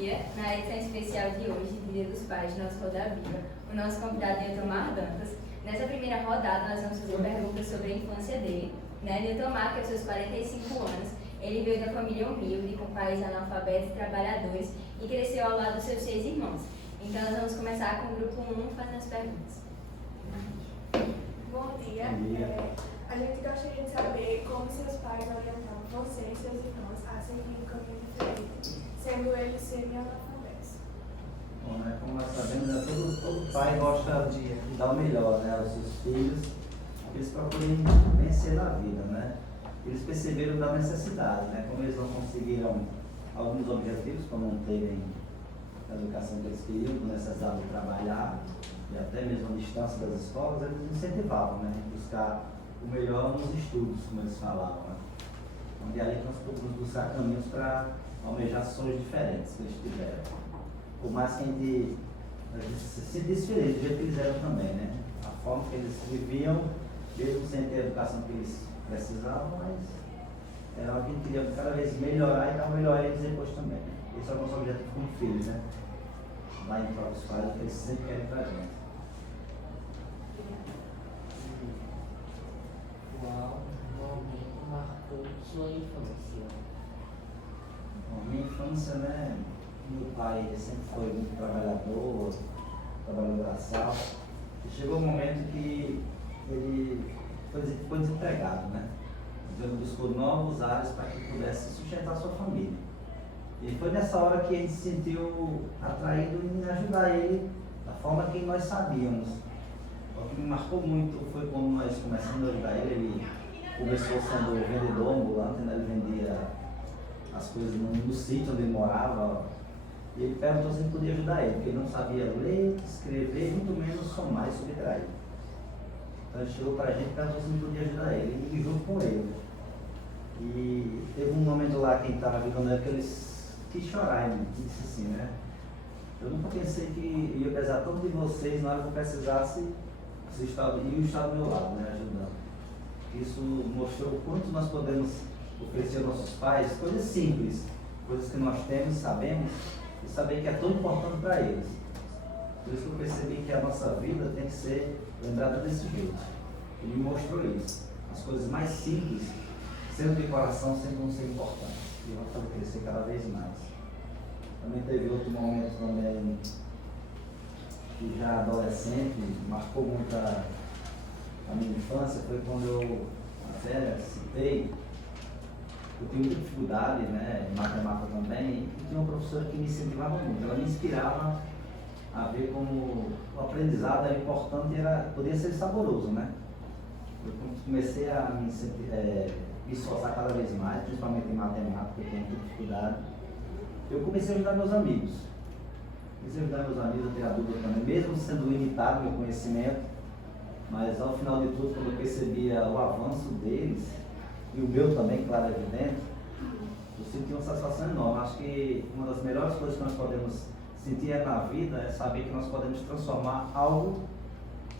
dia, na edição especial de hoje, Dia dos Pais, de nosso Roda Viva, o nosso convidado é Tomar Dantas. Nessa primeira rodada, nós vamos fazer perguntas sobre a infância dele. Tomar, que aos seus 45 anos, ele veio da família humilde, com pais analfabetos e trabalhadores, e cresceu ao lado dos seus 6 irmãos. Então, nós vamos começar com o grupo 1 fazendo as perguntas. Bom dia. A gente gostaria de saber como seus pais orientaram você e seus irmãos a seguir um caminho diferente, sendo eles semi-analfabetos. Bom, né, como nós sabemos, né, todo pai gosta de dar o melhor, né, aos seus filhos, eles procurem vencer na vida, né? Eles perceberam da necessidade, né? Como eles não conseguiram alguns objetivos, como não terem a educação que eles queriam, não necessitavam trabalhar, e até mesmo a distância das escolas, eles incentivavam, né? Buscar o melhor nos estudos, como eles falavam, né? Onde ali nós podemos buscar caminhos para almejar sonhos diferentes que eles tiveram. Por mais que a gente se sentisse feliz do jeito que eles eram também, né? A forma que eles viviam, mesmo sem ter a educação que eles precisavam, mas era algo que a gente queria cada vez melhorar e dar o melhor a eles depois também. Esse é o nosso objetivo como filhos, né? Lá em prol dos pais, o que eles sempre querem pra gente. Qual momento marcou sua infância? Bom, minha infância, né? Meu pai sempre foi muito trabalhador braçal. E chegou um momento que ele ficou desempregado, né? Então ele buscou novos áreas para que pudesse sustentar sua família. E foi nessa hora que ele se sentiu atraído em ajudar ele da forma que nós sabíamos. O que me marcou muito foi quando nós começamos a ajudar ele. Ele começou sendo vendedor ambulante, né? Ele vendia as coisas no sítio onde ele morava. E ele perguntou se ele podia ajudar ele, porque ele não sabia ler, escrever, muito menos somar e subtrair. Então ele chegou para a gente e perguntou se ele podia ajudar ele, e junto com ele. E teve um momento lá que a gente estava ajudando ele que ele quis chorar, ele disse assim, né? Eu nunca pensei que ia precisar tanto de vocês na hora que eu precisasse, vocês estavam do meu lado, né? Ajudando. Isso mostrou o quanto nós podemos oferecer aos nossos pais coisas simples, coisas que nós temos, sabemos, e saber que é tão importante para eles. Por isso que eu percebi que a nossa vida tem que ser lembrada desse jeito. Ele me mostrou isso. As coisas mais simples, sendo de coração, sempre vão ser importantes. E vão fazer crescer cada vez mais. Também teve outro momento também, que já adolescente, marcou muito a minha infância, foi quando eu, a Vera, citei, eu tinha muita dificuldade, né, em matemática também, e tinha uma professora que me incentivava muito, ela me inspirava a ver como o aprendizado era importante e podia ser saboroso, né? Eu comecei a me esforçar cada vez mais, principalmente em matemática, eu tinha muita dificuldade. Eu comecei a ajudar meus amigos. Comecei a ajudar meus amigos a ter a dúvida também, mesmo sendo limitado o meu conhecimento, mas ao final de tudo, quando eu percebia o avanço deles, e o meu também, claro, é evidente, eu senti uma satisfação enorme. Acho que uma das melhores coisas que nós podemos sentir na vida é saber que nós podemos transformar algo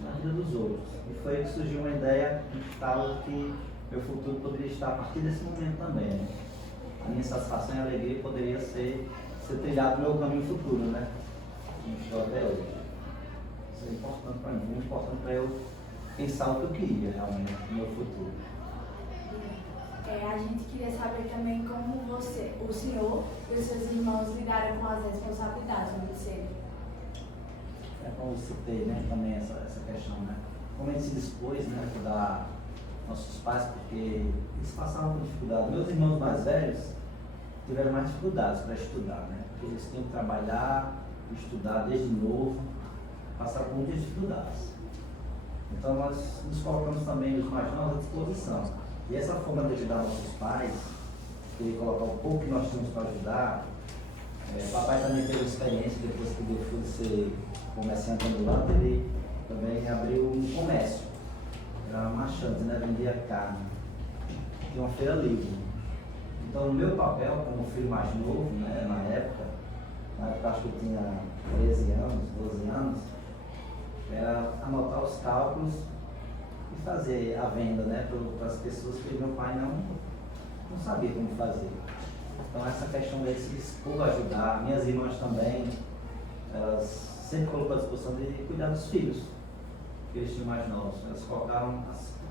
na vida dos outros. E foi aí que surgiu uma ideia, um estalo que meu futuro poderia estar a partir desse momento também, né? A minha satisfação e alegria poderia ser trilhado no meu caminho futuro, né? Como estou até hoje. Isso é importante para mim, muito importante para eu pensar o que eu queria realmente no meu futuro. A gente queria saber também como o senhor e os seus irmãos lidaram com as responsabilidades muito cedo. É como eu citei, né, também essa questão, né? Como a gente se dispôs, né, a ajudar nossos pais, porque eles passavam por dificuldade. Meus irmãos mais velhos tiveram mais dificuldades para estudar, né? Porque eles tinham que trabalhar, estudar desde novo, passaram por muitas dificuldades. Então nós nos colocamos também, os mais novos, à disposição. E essa forma de ajudar nossos pais, de colocar o pouco que nós tínhamos para ajudar, papai também teve experiência, depois que eu fui ser comerciante ambulante, ele também abriu um comércio. Era marchante, né? Vendia carne. Tinha uma feira livre. Então, o meu papel como filho mais novo, né, na época acho que eu tinha 13 anos, 12 anos, era anotar os cálculos e fazer a venda, né, para as pessoas que meu pai não sabia como fazer. Então essa questão dele se dispor a ajudar, minhas irmãs também, elas sempre colocam à disposição de cuidar dos filhos, que eles tinham mais novos. Elas colocaram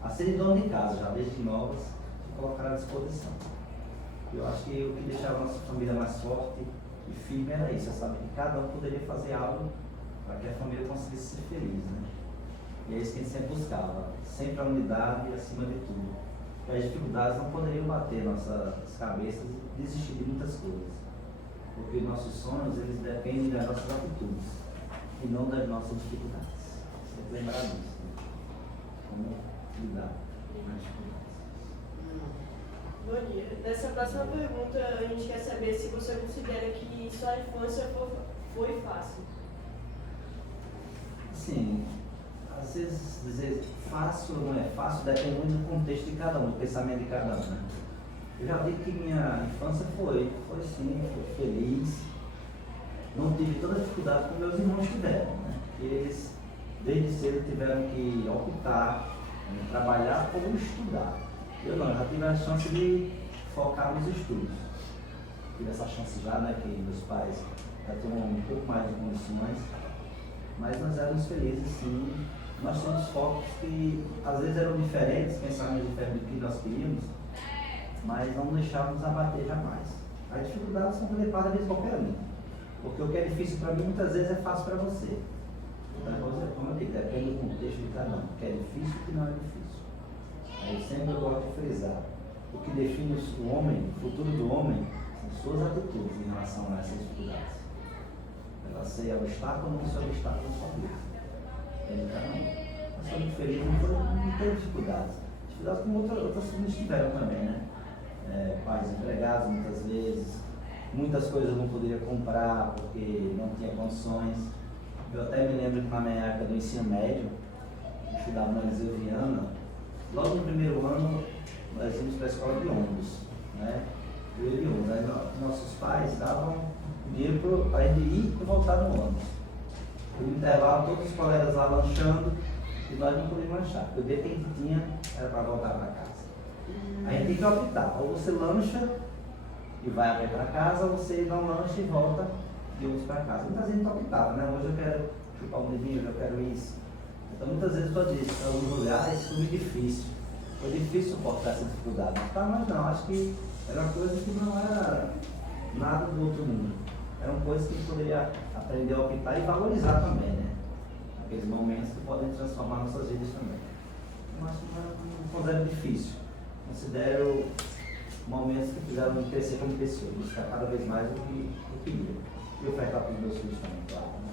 a serem dono de casa já, desde novas, se colocaram à disposição. Eu acho que o que deixava a nossa família mais forte e firme era isso, sabe? Que cada um poderia fazer algo para que a família conseguisse ser feliz, né? E é isso que a gente sempre buscava, sempre a unidade acima de tudo. Porque as dificuldades não poderiam bater nossas cabeças e desistir de muitas coisas. Porque nossos sonhos, eles dependem das nossas atitudes e não das nossas dificuldades. Sempre lembrar disso, né? Como lidar com as dificuldades. Bom dia. Nessa próxima pergunta, a gente quer saber se você considera que sua infância foi fácil. Sim, às vezes dizer fácil ou não é fácil depende muito do contexto de cada um, do pensamento de cada um, né? Eu já digo que minha infância foi sim, foi feliz. Não tive toda a dificuldade que meus irmãos tiveram, né? Que eles, desde cedo, tiveram que optar em trabalhar ou estudar. Eu não, eu já tive a chance de focar nos estudos. Tive essa chance já, né? Que meus pais já tinham um pouco mais de condições. Mas nós éramos felizes, sim. Nós tínhamos focos que às vezes eram diferentes, pensávamos diferente do que nós queríamos, mas não deixávamos abater jamais. As dificuldades são preocupadas de qualquer um, porque o que é difícil para mim muitas vezes é fácil para você. Então, como eu digo, depende do contexto de cada um, o que é difícil e o que não é difícil. Aí sempre eu gosto de frisar, o que define o homem, o futuro do homem, são suas atitudes em relação a essas dificuldades. Ela ser obstáculo ou não ser obstáculo na sua vida. Então, eu sou muito feliz, não tenho dificuldades. Dificuldades como outras famílias tiveram também, né? Pais empregados muitas vezes, muitas coisas eu não poderia comprar porque não tinha condições. Eu até me lembro que na minha época do ensino médio, eu estudava na Eliseu Viana, logo no primeiro ano nós íamos para a escola de ônibus, né? Eu ia de ônibus, aí nossos pais davam dinheiro para a gente ir e voltar no ônibus. No intervalo, todos os colegas lá lanchando e nós não podíamos lanchar, porque o dia que a gente tinha era para voltar para casa. A gente tem que optar, ou você lancha e vai a pé para casa, ou você não lancha e volta de ônibus para casa. Muitas vezes a gente optava, né? Hoje eu quero chupar um dedinho, hoje eu quero isso. Então muitas vezes eu disse, para alguns lugares foi muito difícil. Foi difícil suportar essa dificuldade. Mas para nós não, acho que era uma coisa que não era nada do outro mundo. Eram coisas que a gente poderia aprender a optar e valorizar também, né? Aqueles momentos que podem transformar nossas vidas também. Eu acho que não considero difícil. Considero momentos que fizeram me crescer como pessoa, buscar cada vez mais o que eu queria. E ofertar para os meus filhos também, claro. Né?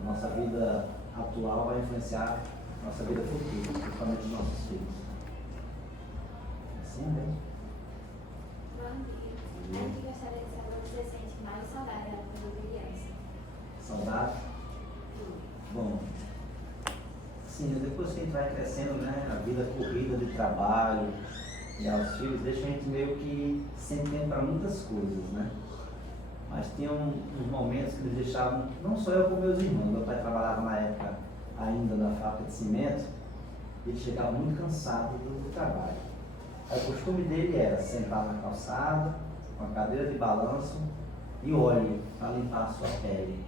A nossa vida atual vai influenciar a nossa vida futura, principalmente os nossos filhos. Assim mesmo. Bom dia. A gente gostaria de saber se você sente mais saudade da época de criança. Saudade? Bom, sim, depois que a gente vai crescendo, né, a vida corrida de trabalho e aos filhos deixa a gente meio que sem tempo para muitas coisas, né? Mas tinham uns momentos que eles deixavam, não só eu como meus irmãos, meu pai trabalhava na época ainda na fábrica de cimento, ele chegava muito cansado do trabalho. Aí, o costume dele era sentar na calçada, com a cadeira de balanço e óleo para limpar a sua pele.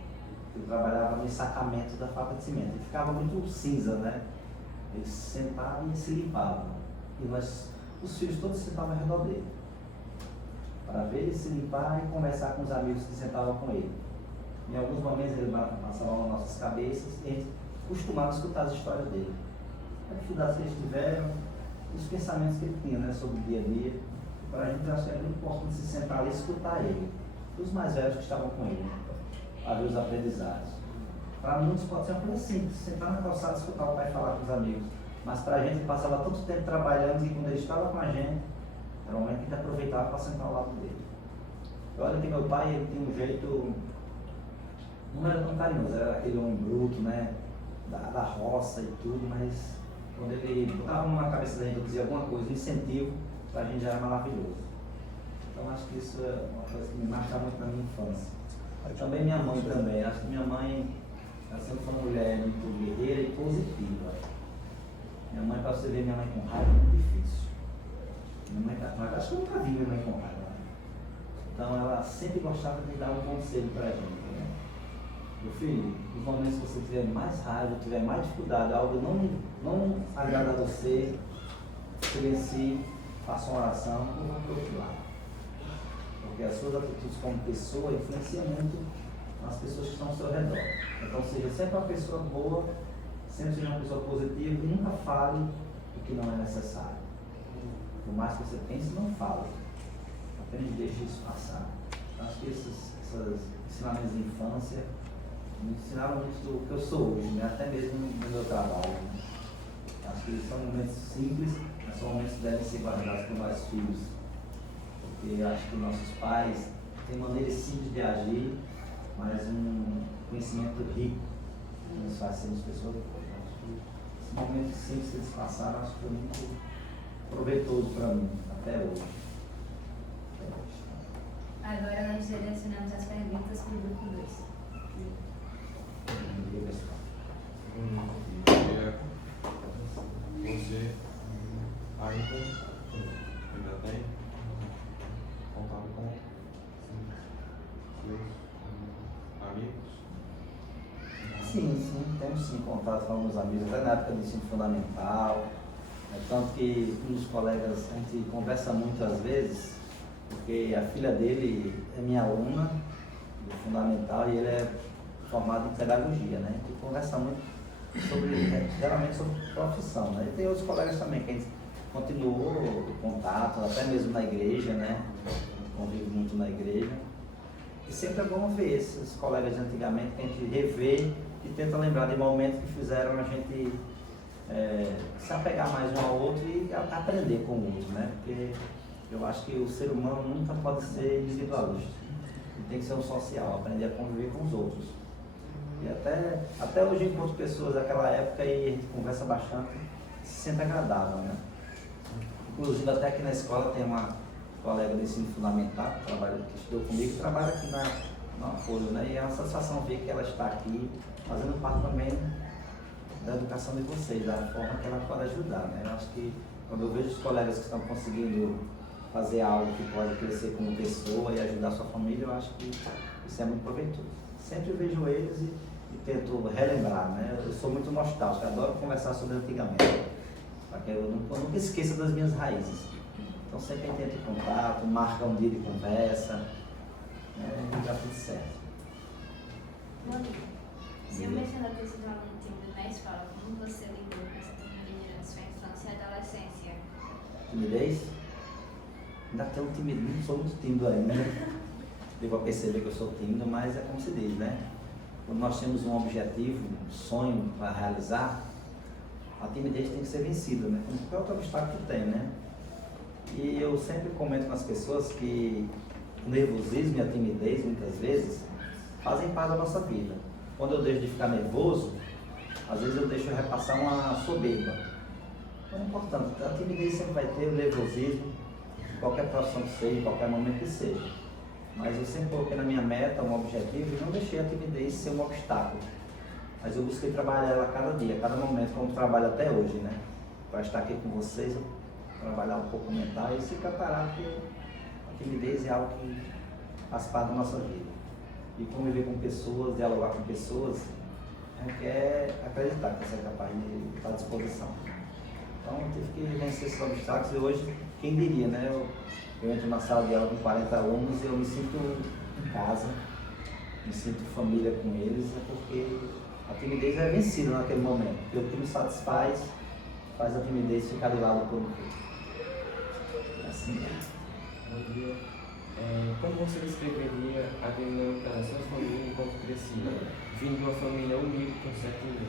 Ele trabalhava no ensacamento da fábrica de cimento. Ele ficava muito cinza, né? Ele sentava e se limpava. E nós, os filhos todos sentavam ao redor dele, para ver ele se limpar e conversar com os amigos que sentavam com ele. Em alguns momentos ele passava nas nossas cabeças e a gente costumava escutar as histórias dele. As dificuldades que eles tiveram, os pensamentos que ele tinha, né, sobre o dia a dia. Para a gente, acho que era muito importante se sentar ali e escutar ele. Os mais velhos que estavam com ele, para ver os aprendizados. Para muitos pode ser uma coisa simples, sentar na calçada e escutar o pai falar com os amigos. Mas para a gente, ele passava tanto tempo trabalhando que quando ele estava com a gente, era o momento que a gente aproveitava para sentar ao lado dele. Olha que meu pai, ele tinha um jeito, não era tão carinhoso, era aquele homem bruto, né, da roça e tudo, mas quando ele botava na cabeça da gente, dizia alguma coisa, incentivo, para a gente já era maravilhoso. Então acho que isso é uma coisa que me marca muito na minha infância. Também minha mãe também, acho que minha mãe, ela sempre foi uma mulher muito guerreira e positiva. Minha mãe, para você ver minha mãe com raiva, é muito difícil. Minha mãe, acho que eu nunca vi minha mãe com raiva. ela sempre gostava de dar um conselho para a gente. Né? Meu filho, nos momentos que você tiver mais raiva, tiver mais dificuldade, algo não agrada a você, silencie, faça uma oração e vá para o outro lado. Porque as suas atitudes como pessoa influenciam muito nas pessoas que estão ao seu redor. Então seja sempre uma pessoa boa, sempre seja uma pessoa positiva e nunca fale o que não é necessário. Por mais que você pense, não fale. Apenas deixe isso passar. Então, acho que esses ensinamentos de infância me ensinaram muito do que eu sou hoje, né? Até mesmo no meu trabalho. Né? Acho que são momentos simples, mas são momentos que devem ser guardados por nós filhos. Porque acho que nossos pais têm maneiras simples de agir, mas um conhecimento rico que nos faz sermos pessoas boas. Acho que esse momento simples que eles passaram, acho que foi muito proveitoso para mim, até hoje. Agora nós direcionamos as perguntas para o grupo 2. Bom dia, pessoal. Você ainda tem contato com seus amigos? Sim, temos sim contato com alguns amigos, até na época do ensino fundamental. Tanto que um dos colegas, a gente conversa muito às vezes, porque a filha dele é minha aluna do fundamental e ele é formado em pedagogia, né? A gente conversa muito geralmente sobre profissão, né? E tem outros colegas também que a gente continuou o contato, até mesmo na igreja, né? A gente convive muito na igreja. E sempre é bom ver esses colegas de antigamente que a gente revê e tenta lembrar de momentos que fizeram a gente se apegar mais um ao outro e aprender com o outro, né? Porque eu acho que o ser humano nunca pode ser individualista. Ele tem que ser um social, aprender a conviver com os outros. E até hoje eu encontro pessoas daquela época e a gente conversa bastante, se sente agradável, né? Inclusive até aqui na escola tem uma colega do ensino fundamental que estudou comigo, que trabalha aqui na Folha, né? E é uma satisfação ver que ela está aqui fazendo parte também da educação de vocês, da forma que ela pode ajudar, né? Eu acho que quando eu vejo os colegas que estão conseguindo fazer algo que pode crescer como pessoa e ajudar a sua família, eu acho que isso é muito proveitoso. Sempre vejo eles e tento relembrar, né? Eu sou muito nostálgico, adoro conversar sobre antigamente, para que eu nunca esqueça das minhas raízes. Então sempre tento contato, marca um dia de conversa, e dá tudo certo. Se eu mencionar ter sido um aluno tímido na escola, como você lidou com essa timidez durante sua infância e adolescência? Timidez? Ainda tenho timidez, não sou muito tímido ainda. Devo perceber que eu sou tímido, mas é como se diz, né? Quando nós temos um objetivo, um sonho para realizar, a timidez tem que ser vencida, né? Como qualquer outro obstáculo que tem, né? E eu sempre comento com as pessoas que o nervosismo e a timidez, muitas vezes, fazem parte da nossa vida. Quando eu deixo de ficar nervoso, às vezes eu deixo repassar uma soberba. Então é importante, a timidez sempre vai ter, o nervosismo, qualquer profissão que seja, qualquer momento que seja. Mas eu sempre coloquei na minha meta um objetivo e não deixei a timidez ser um obstáculo. Mas eu busquei trabalhar ela cada dia, cada momento, como trabalho até hoje, né? Para estar aqui com vocês, eu trabalhar um pouco mental e se preparar, porque a timidez é algo que faz parte da nossa vida. E conviver com pessoas, dialogar com pessoas, a gente quer acreditar que você é capaz de estar à disposição. Então eu tive que vencer esses obstáculos e hoje, quem diria, né? Eu entro na sala de aula com 40 alunos e eu me sinto em casa, me sinto família com eles, é porque a timidez é vencida naquele momento. Porque o que me satisfaz, faz a timidez ficar de lado por um pouco. É assim mesmo. Bom dia. Como você descreveria a dinâmica da sua família enquanto crescia, vindo de uma família humilde com certo nível?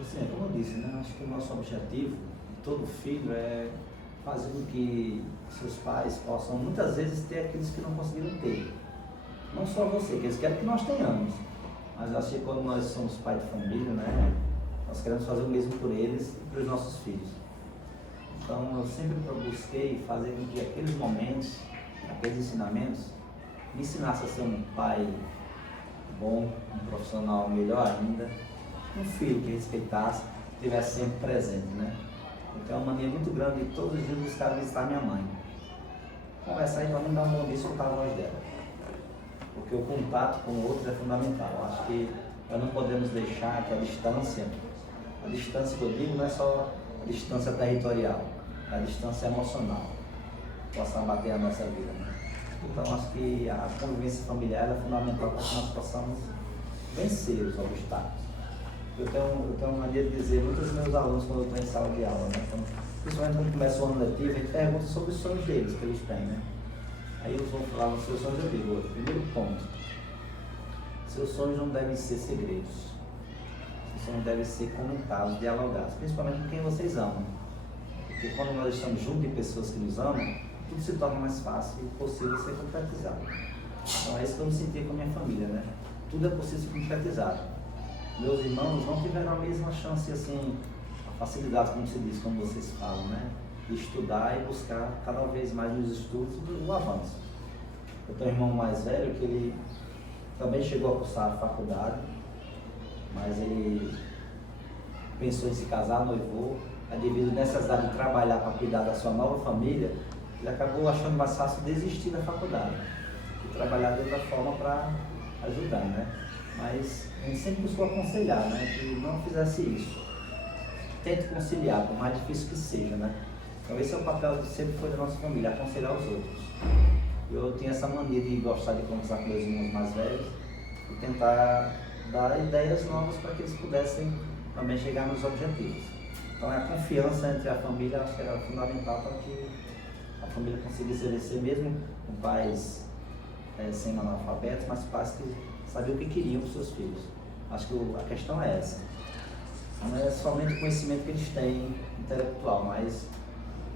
Assim, como eu disse, né? Acho que o nosso objetivo de todo filho é fazer com que seus pais possam muitas vezes ter aqueles que não conseguiram ter. Não só você, que eles querem que nós tenhamos, mas eu acho que quando nós somos pai de família, né? Nós queremos fazer o mesmo por eles e para os nossos filhos. Então eu sempre busquei fazer com que aqueles momentos, aqueles ensinamentos, me ensinassem a ser um pai bom, um profissional melhor ainda, um filho que respeitasse, estivesse sempre presente, né? Eu tenho uma mania muito grande de todos os dias buscar visitar minha mãe. começar então a dar um bom dia e escutar a voz dela. Porque o contato com o outro é fundamental. Eu acho que nós não podemos deixar que a distância que eu digo não é só a distância territorial, é a distância emocional, possa abater a nossa vida. Né? Então acho que a convivência familiar é fundamental para que nós possamos vencer os obstáculos. Eu tenho uma maneira de dizer muitos dos meus alunos quando eu estou em sala de aula, né? Então, principalmente quando começa o ano letivo, a gente pergunta sobre os sonhos deles, que eles têm, né? Aí eles vão falar dos seus sonhos, eu digo, primeiro ponto, seus sonhos não devem ser segredos, seus sonhos devem ser comentados, dialogados, principalmente com quem vocês amam. Porque quando nós estamos junto de pessoas que nos amam, tudo se torna mais fácil e possível ser concretizado. Então é isso que eu me senti com a minha família, né? Tudo é possível ser concretizado. Meus irmãos não tiveram a mesma chance, assim, a facilidade, como se diz, como vocês falam, né? De estudar e buscar cada vez mais nos estudos o avanço. Eu tenho um irmão mais velho que ele também chegou a cursar a faculdade, mas ele pensou em se casar, noivou, devido à necessidade de trabalhar para cuidar da sua nova família, ele acabou achando mais fácil desistir da faculdade e trabalhar de outra forma para ajudar, né? Mas a gente sempre buscou aconselhar, né? Que não fizesse isso. Tente conciliar, por mais difícil que seja, né? Então esse é o papel que sempre foi da nossa família, aconselhar os outros. Eu tinha essa mania de gostar de conversar com meus irmãos mais velhos e tentar dar ideias novas para que eles pudessem também chegar nos objetivos. Então a confiança entre a família acho que era fundamental para que a família conseguisse vencer, mesmo com pais semi-analfabetos, mas pais que sabiam o que queriam para os seus filhos. Acho que a questão é essa. Não é somente o conhecimento que eles têm intelectual, mas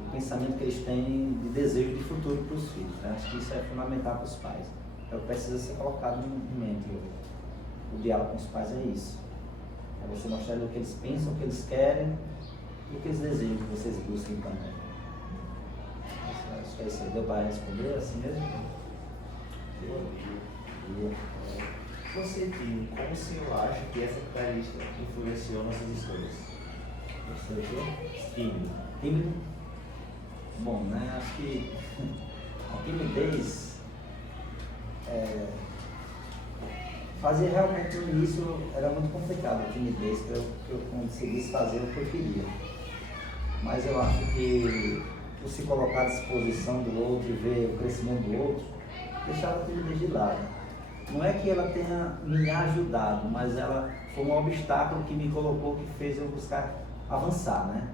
o pensamento que eles têm de desejo de futuro para os filhos. Né? Acho que isso é fundamental para os pais. Então precisa ser colocado em mente. O diálogo com os pais é isso. É você mostrar o que eles pensam, o que eles querem e o que eles desejam que vocês busquem também. Acho que é isso aí. Deu para responder assim mesmo? Você, Tino, como o senhor acha que essa característica influenciou nossas escolhas? Você o quê? Tímido. Tímido? Bom, né? Acho que a timidez fazer realmente no início era muito complicado, a timidez, para que eu conseguisse fazer o que eu queria. Mas eu acho que por se colocar à disposição do outro e ver o crescimento do outro, deixava a timidez de lado. Não é que ela tenha me ajudado, mas ela foi um obstáculo que me colocou, que fez eu buscar avançar, né?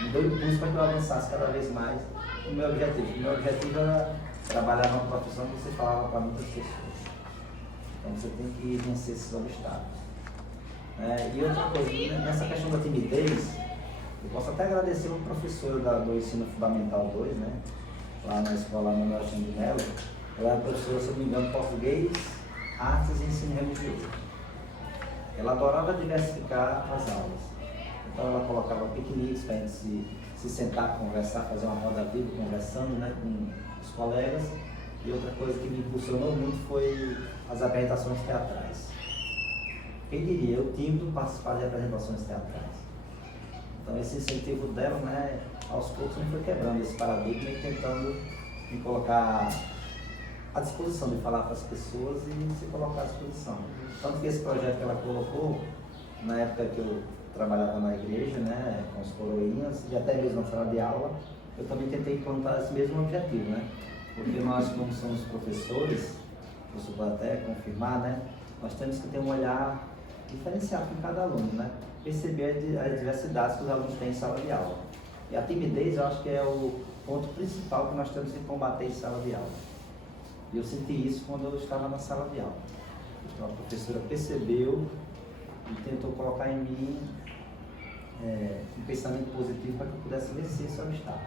Me deu impulso para que eu avançasse cada vez mais no meu objetivo. O meu objetivo era trabalhar numa profissão que você falava para muitas pessoas. Então você tem que vencer esses obstáculos. E outra coisa, nessa questão da timidez, eu posso até agradecer um professor do Ensino Fundamental 2, né? Lá na escola Manuel de Mello. Ela era professora, se não me engano, português, artes e ensino religioso. Ela adorava diversificar as aulas. Então ela colocava piqueniques para a gente se sentar, conversar, fazer uma roda viva, conversando, né, com os colegas. E outra coisa que me impulsionou muito foi as apresentações teatrais. Quem diria, eu tímido participar de apresentações teatrais. Então esse incentivo dela, né, aos poucos me foi quebrando esse paradigma e tentando me colocar à disposição de falar para as pessoas e se colocar à disposição. Tanto que esse projeto que ela colocou, na época que eu trabalhava na igreja, né, com as coroinhas e até mesmo na sala de aula, eu também tentei implantar esse mesmo objetivo, né? Porque nós, como somos professores, você pode até confirmar, né, nós temos que ter um olhar diferenciado com cada aluno, né? Perceber as diversidades que os alunos têm em sala de aula. E a timidez, eu acho que é o ponto principal que nós temos que combater em sala de aula. E eu senti isso quando eu estava na sala de aula. Então a professora percebeu e tentou colocar em mim um pensamento positivo para que eu pudesse vencer esse obstáculo.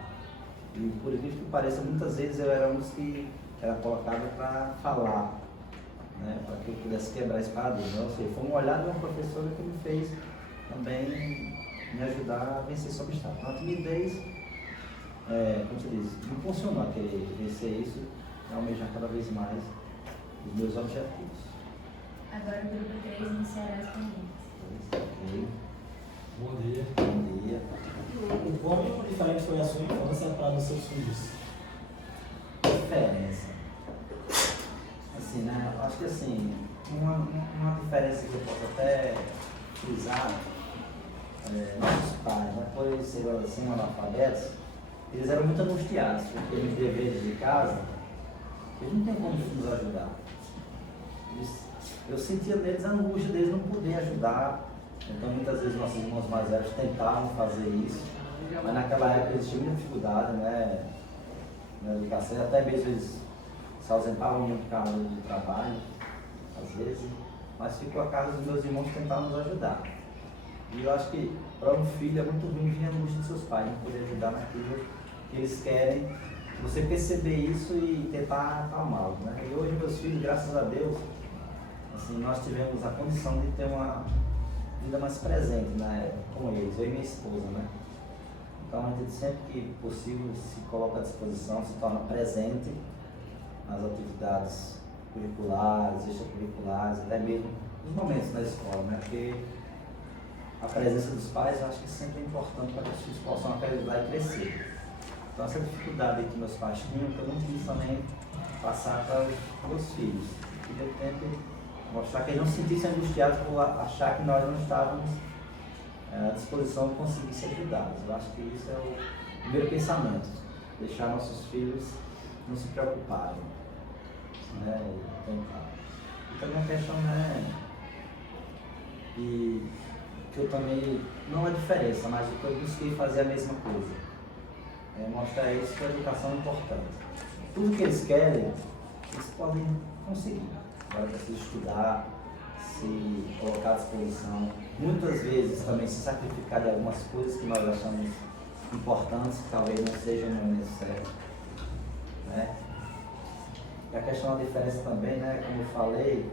E por incrível que pareça, muitas vezes eu era um dos que era colocado para falar, né, para que eu pudesse quebrar esse paradigma. Ou seja, foi um olhar de uma professora que me fez também me ajudar a vencer esse obstáculo. Então a timidez, como você diz, me funcionou a querer vencer isso e almejar cada vez mais os meus objetivos. Agora o grupo 3 iniciará as perguntas. Bom dia. Bom dia. O quão diferente foi a sua infância para os seus filhos? diferença? Assim, né? Eu acho que assim, uma diferença que eu posso até frisar, nossos pais, né, por eles serem assim, analfabetos, eles eram muito angustiados, porque nos deveres de casa, eles não têm como nos ajudar. Eu sentia neles a angústia deles não poder ajudar, então muitas vezes nossos irmãos mais velhos tentavam fazer isso, mas naquela época eles tinham muita dificuldade, né, na educação, até mesmo eles se ausentavam muito por causa do trabalho, às vezes, mas ficou a cargo dos meus irmãos tentar nos ajudar. E eu acho que para um filho é muito ruim vir a angústia dos seus pais, não poder ajudar naquilo que eles querem, você perceber isso e tentar acalmá-los, né? E hoje meus filhos, graças a Deus, assim, nós tivemos a condição de ter uma vida mais presente, né, com eles, eu e minha esposa, né? Então a gente sempre que possível se coloca à disposição, se torna presente nas atividades curriculares, extracurriculares, até mesmo nos momentos na escola, né? Porque a presença dos pais eu acho que sempre é importante para que os filhos possam acreditar e crescer. Então essa dificuldade que meus pais tinham, que eu não quis também passar para os meus filhos. E eu tento mostrar que eles não se sentissem angustiados por achar que nós não estávamos à disposição de conseguir ser ajudados. Eu acho que isso é o primeiro pensamento, deixar nossos filhos não se preocuparem, né, e tentar. E também a questão, né, e que eu também, não a diferença, mas o que eu busquei fazer a mesma coisa, mostrar a eles que a educação é importante. Tudo que eles querem, eles podem conseguir. Agora precisa estudar, se colocar à disposição, muitas vezes também se sacrificar de algumas coisas que nós achamos importantes, que talvez não sejam no momento certo, né? E a questão da diferença também, né, como eu falei,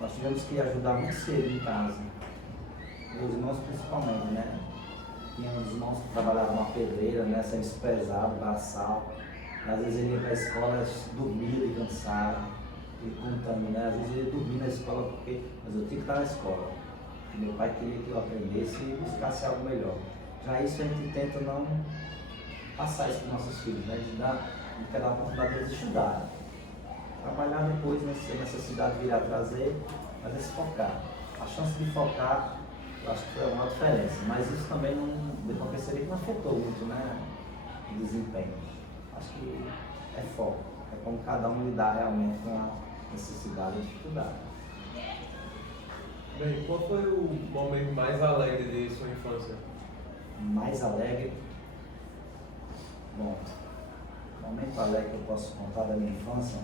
nós tivemos que ajudar muito cedo em casa, meus irmãos principalmente, né? Tinha uns irmãos que trabalhavam na pedreira, né, sendo desprezado, braçal, às vezes ele ia para a escola, dormia e cansado, e contando, né? Às vezes ele dormia na escola porque, mas eu tinha que estar na escola. E meu pai queria que eu aprendesse e buscasse algo melhor. Já isso a gente tenta não passar isso para os nossos filhos, né? De dar a oportunidade deles estudarem. Trabalhar depois, né, se a necessidade vir a trazer, mas é se focar. A chance de focar, eu acho que foi uma diferença, mas isso também não, deu para perceber que não afetou muito, né, o desempenho. Acho que é foco, é como cada um lidar realmente com a necessidade e dificuldade. Bem, qual foi o momento mais alegre de sua infância? Mais alegre? Bom, o momento alegre que eu posso contar da minha infância,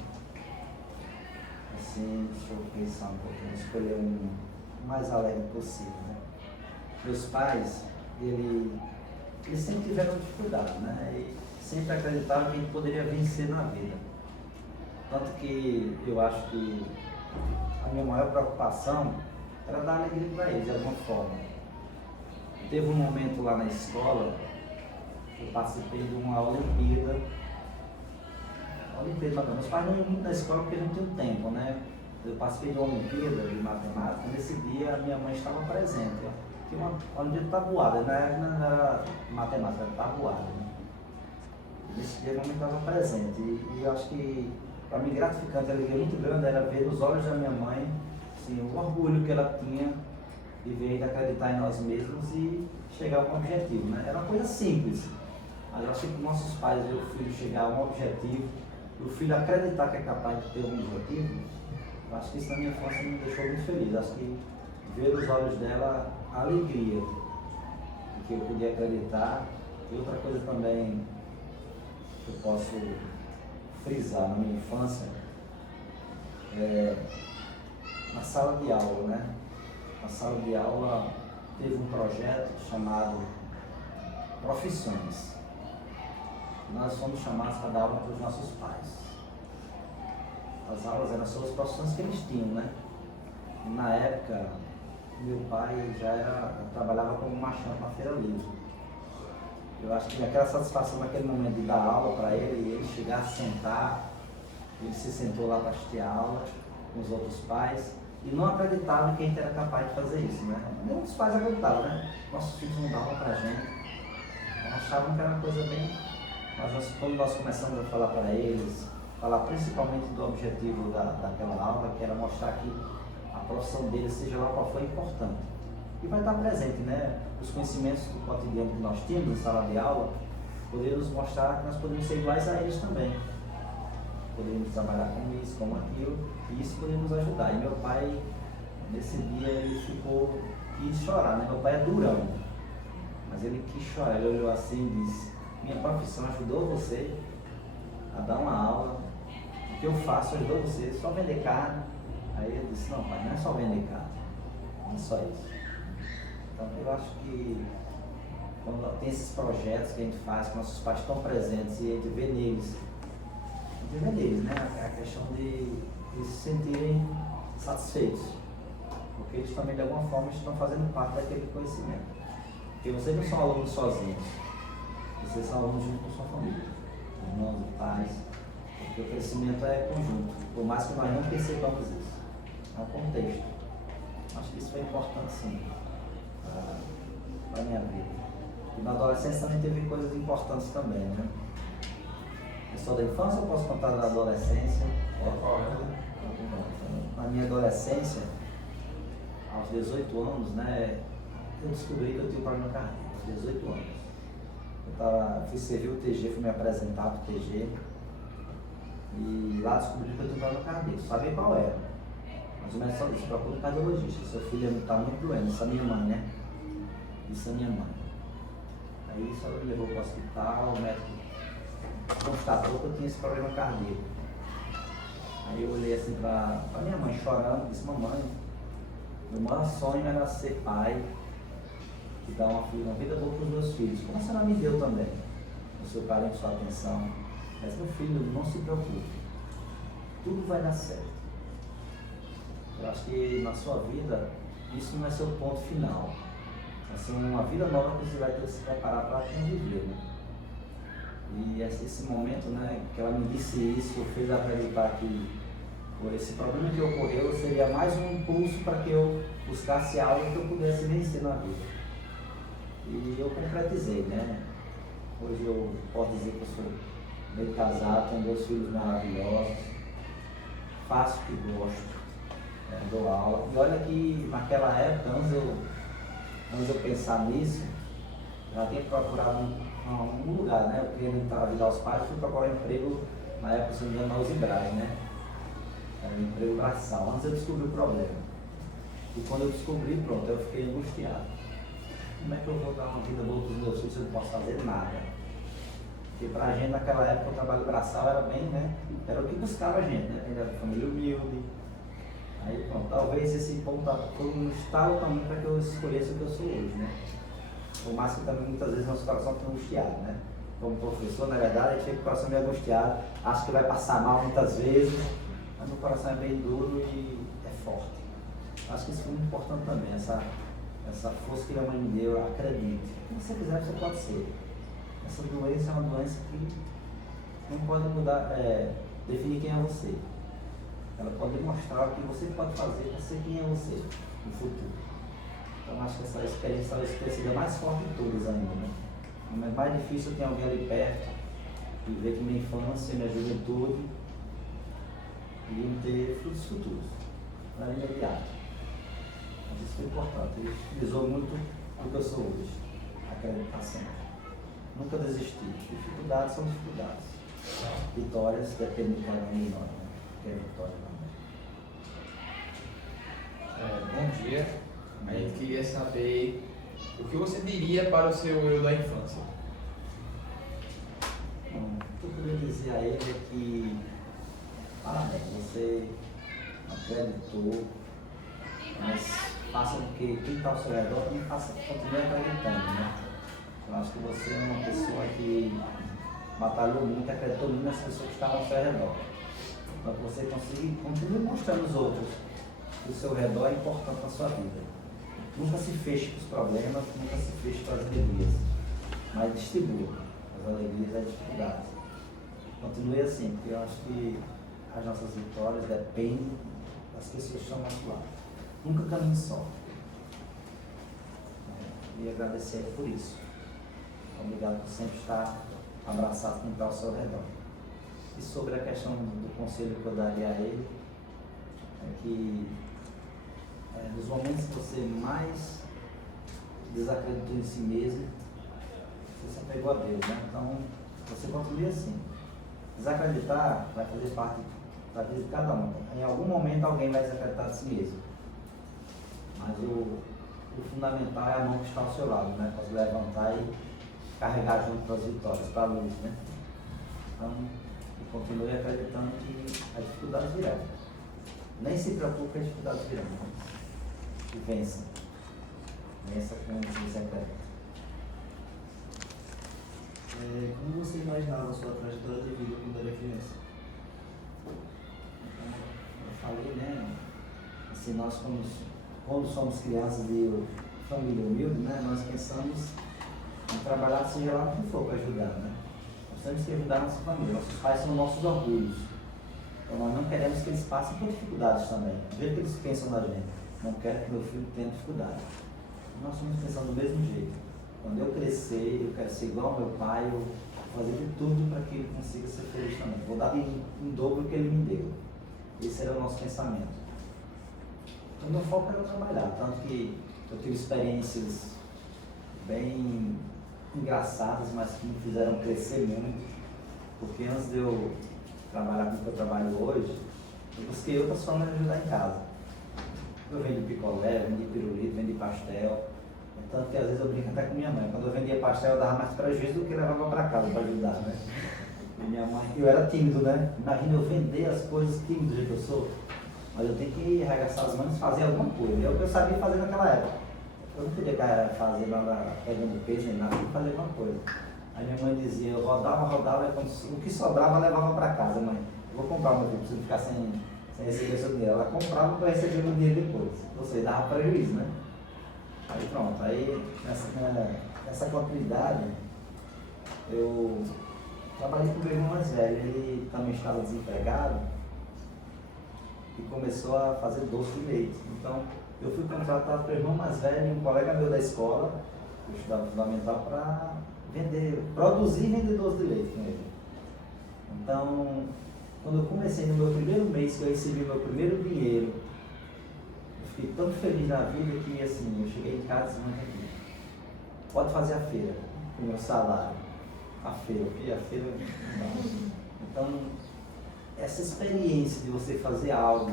assim, deixa eu pensar um pouquinho, escolher um mais alegre possível, né? Meus pais, eles sempre tiveram dificuldade, né? E sempre acreditavam que a gente poderia vencer na vida. Tanto que eu acho que a minha maior preocupação era dar alegria para eles de alguma forma. Teve um momento lá na escola, eu participei de uma Olimpíada. Meus pais não iam muito na escola porque não tinham tempo, né? Eu participei de uma Olimpíada de matemática, nesse dia a minha mãe estava presente. Tinha uma Olimpíada tabuada, não era matemática, era tabuada, né? Nesse dia a minha mãe estava presente e eu acho que para mim gratificante, a alegria muito grande era ver nos olhos da minha mãe, assim, o orgulho que ela tinha de ver e acreditar em nós mesmos e chegar a um objetivo, né? Era uma coisa simples, mas eu acho que nossos pais ver o filho chegar a um objetivo, e o filho acreditar que é capaz de ter um objetivo, eu acho que isso na minha infância me deixou muito feliz. Eu acho que ver nos olhos dela a alegria de que eu podia acreditar. E outra coisa também que eu posso frisar na minha infância é na sala de aula, né? Na sala de aula teve um projeto chamado Profissões. Nós fomos chamados para dar aula para os nossos pais. As aulas eram sobre as profissões que eles tinham, né? E na época, meu pai trabalhava como marchante na Feira Livre. Eu acho que aquela satisfação naquele momento de dar aula para ele, e ele chegar a sentar, ele se sentou lá para assistir a aula com os outros pais, e não acreditava que a gente era capaz de fazer isso, né? Nenhum dos pais acreditava, né? Nossos filhos não davam para a gente, achavam que era uma coisa bem... Mas quando nós começamos a falar para eles, falar principalmente do objetivo daquela aula, que era mostrar que a profissão dele, seja lá qual for, é importante. E vai estar presente, né? Os conhecimentos do cotidiano que nós tínhamos em sala de aula, poder nos mostrar que nós podemos ser iguais a eles também. Podemos trabalhar com isso, com aquilo, e isso poderia nos ajudar. E meu pai, nesse dia, ele quis chorar, né? Meu pai é durão, mas ele quis chorar. Ele olhou assim e disse: minha profissão ajudou você a dar uma aula, o que eu faço ajudou você, só vender carne. Aí ele disse: não, pai, não é só vender carne, não é só isso. Então eu acho que quando tem esses projetos que a gente faz, que nossos pais estão presentes e a gente vê neles, né? A questão de se sentirem satisfeitos, porque eles também de alguma forma estão fazendo parte daquele conhecimento. Porque vocês não são alunos sozinhos, vocês são alunos junto com sua família, irmãos, pais, porque o crescimento é conjunto, por mais que nós não percebamos isso, é um contexto. Acho que isso foi importante sim para a minha vida. E na adolescência também teve coisas importantes também, né? Eu sou da infância, eu posso contar da adolescência. Na minha adolescência, aos 18 anos, né, eu descobri que eu tinha um problema cardíaco, aos 18 anos. Fui servir o TG, fui me apresentar para o TG, e lá descobri que eu tinha um problema cardíaco, sabia qual era. Mas o médico só disse: procura um cardiologista, seu filho está muito doente. Isso é minha mãe, né? Isso é minha mãe. Aí só me levou para o hospital, o médico constatou que eu tinha esse problema cardíaco. Aí eu olhei assim para minha mãe chorando, disse: mamãe, meu maior sonho era ser pai e dar uma vida boa para os meus filhos, como a senhora me deu também, o seu carinho, sua atenção. Mas meu filho, não se preocupe, tudo vai dar certo. Eu acho que na sua vida, isso não é seu ponto final. Vai ser uma vida nova que você vai ter que se preparar para conviver, né? E esse momento, né, que ela me disse isso, fez acreditar que esse problema que ocorreu seria mais um impulso para que eu buscasse algo que eu pudesse vencer na vida. E eu concretizei, né? Hoje eu posso dizer que eu sou bem casado, tenho 2 filhos maravilhosos, faço o que gosto, dou aula. E olha que naquela época, antes eu pensar nisso, eu já tinha procurado um lugar, né? Eu queria tentar ajudar os pais, fui procurar emprego na época, se não me engano, na Usibras, né? Era um emprego braçal. Antes eu descobri o problema. E quando eu descobri, pronto, eu fiquei angustiado. Como é que eu vou dar uma vida boa para os meus filhos se eu não posso fazer nada? Porque para a gente naquela época o trabalho braçal era bem, né? Era o que buscava a gente, né? A gente era de família humilde. Aí pronto, talvez esse ponto foi um estalo também para que eu escolhesse o que eu sou hoje, né? Por mais que também muitas vezes nosso coração fica angustiado, né? Como professor, na verdade, a gente fica com o coração meio angustiado, acho que vai passar mal muitas vezes, mas o coração é bem duro e é forte. Acho que isso foi muito importante também, essa força que a mãe me deu, acredite. Se você quiser, você pode ser. Essa doença é uma doença que não pode mudar, definir quem é você. Ela pode mostrar o que você pode fazer para ser quem é você no futuro. Então acho que essa experiência talvez tenha sido a mais forte de todas ainda, né? Mas mais difícil ter alguém ali perto e ver que minha infância, minha juventude iriam ter frutos futuros, não era imediato. Mas isso foi importante, ele utilizou muito do que eu sou hoje, acreditar sempre. Nunca desistir. Dificuldades são dificuldades. Vitórias dependem de cada um de nós, né? Que é vitória também. Bom dia. A gente queria saber o que você diria para o seu eu da infância. Bom, o que eu queria dizer a ele é que parabéns, você acreditou, mas faça com que quem está ao seu redor também continue acreditando, né? Eu acho que você é uma pessoa que batalhou muito, acreditou muito nas pessoas que estavam ao seu redor. Para que você consiga continuar mostrando aos outros que o seu redor é importante na sua vida. Nunca se feche para os problemas, nunca se feche para as alegrias, mas distribua as alegrias e as dificuldades. Continue assim, porque eu acho que as nossas vitórias dependem das pessoas que estão ao nosso lado. Nunca caminhe só. E agradecer por isso. Obrigado por sempre estar abraçado com quem está ao seu redor. E sobre a questão do conselho que eu daria a ele, é que nos momentos que você mais desacreditou em si mesmo, você se apegou a Deus, né? Então, você continua assim. Desacreditar vai fazer parte da vida de cada um. Em algum momento alguém vai desacreditar de si mesmo. Mas o fundamental é a mão que está ao seu lado, né? Para se levantar e carregar junto para as vitórias, para a luz, né? Então, continue acreditando que as dificuldades virão. Nem se preocupe que as dificuldades virão. E vença. Vença com desencanto. Como você imaginava a sua trajetória de vida quando era criança? Então, eu falei, né? Assim, nós quando somos crianças de família humilde, né? Nós pensamos em trabalhar, seja lá o que for, para ajudar, né? Nós temos que ajudar a nossa família. Nossos pais são nossos orgulhos. Então nós não queremos que eles passem por dificuldades também. Do jeito que eles pensam da gente. Não quero que meu filho tenha dificuldade. Nós estamos pensando do mesmo jeito. Quando eu crescer, eu quero ser igual ao meu pai, eu vou fazer de tudo para que ele consiga ser feliz também. Vou dar em dobro o que ele me deu. Esse era o nosso pensamento. Então meu foco era trabalhar, tanto que eu tive experiências bem engraçadas, mas que me fizeram crescer muito, porque antes de eu trabalhar com o que eu trabalho hoje, eu busquei outras formas de ajudar em casa. Eu vendi picolé, vendi pirulito, vendi pastel, tanto que às vezes eu brinco até com minha mãe, quando eu vendia pastel eu dava mais prejuízo do que levava para casa para ajudar, né? E minha mãe, eu era tímido, né? Imagina eu vender as coisas tímido do jeito que eu sou, mas eu tenho que arregaçar as mãos e fazer alguma coisa, é o que eu sabia fazer naquela época. Eu não podia fazer nada pegando peso nem nada, eu tinha que fazer alguma coisa. Aí minha mãe dizia, eu rodava, o que sobrava eu levava para casa, mãe. Eu vou comprar meu filho, preciso ficar sem receber seu dinheiro. Ela comprava para receber meu dinheiro depois. Ou seja, dava prejuízo, né? Aí pronto, aí nessa continuidade, eu trabalhei com o meu irmão mais velho, ele também estava desempregado e começou a fazer doce de leite. Então, eu fui contratado pelo irmão mais velho e um colega meu da escola, eu estudava fundamental, para produzir e vender doce de leite com ele. Então, quando eu comecei no meu primeiro mês, que eu recebi meu primeiro dinheiro, eu fiquei tão feliz na vida que, assim, eu cheguei em casa e disse, aqui, pode fazer a feira com o meu salário. A feira, o que? A feira não. Então, essa experiência de você fazer algo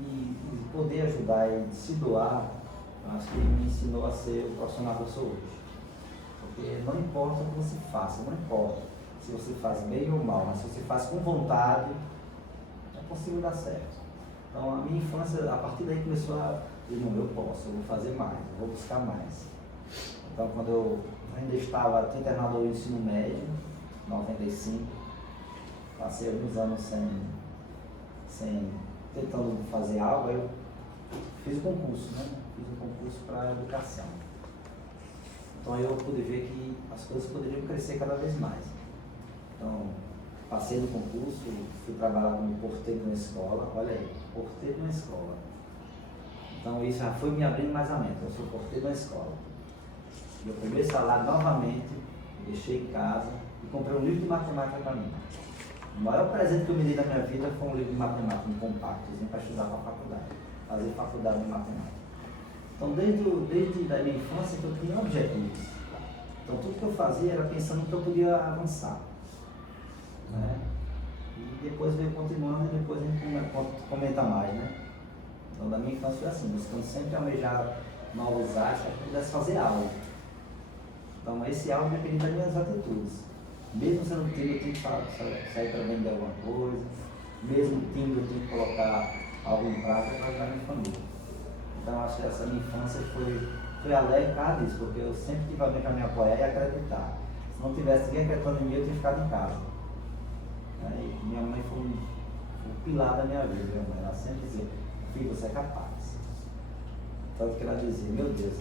e poder ajudar e se doar, acho que me ensinou a ser o profissional que eu sou hoje. Porque não importa o que você faça, não importa se você faz bem ou mal, mas se você faz com vontade, é possível dar certo. Então a minha infância, a partir daí começou a dizer, não, eu posso, eu vou fazer mais, eu vou buscar mais. Então quando eu ainda estava internado no ensino médio, 95, passei alguns anos tentando fazer algo, aí eu fiz o concurso, né? Fiz um concurso para educação. Então aí eu pude ver que as coisas poderiam crescer cada vez mais. Então, passei no concurso, fui trabalhar como porteiro na escola, olha aí, porteiro na escola. Então isso já foi me abrindo mais a mente, eu sou porteiro na escola. Meu primeiro salário novamente, deixei em casa e comprei um livro de matemática para mim. O maior presente que eu me dei na minha vida foi um livro de matemática, um compactozinho para estudar para a faculdade, fazer faculdade de matemática. Então desde a minha infância que eu tinha objetivos. Então tudo que eu fazia era pensando que eu podia avançar. Né? E depois veio continuando e depois a gente comenta mais, né? Então da minha infância foi assim, buscando sempre almejar novos áreas para que eu pudesse fazer algo. Então esse algo depende das minhas atitudes. Mesmo sendo tímido, eu tenho que sair para vender alguma coisa. Mesmo tímido, eu tenho que colocar algo em prática para ajudar a minha família. Então acho que essa minha infância foi alegre por causa disso, porque eu sempre tive alguém para me apoiar e acreditar. Se não tivesse ninguém acreditando em mim, eu tinha ficado em casa. E minha mãe foi um pilar da minha vida, minha mãe. Ela sempre dizia, filho, você é capaz. Tanto que ela dizia, meu Deus,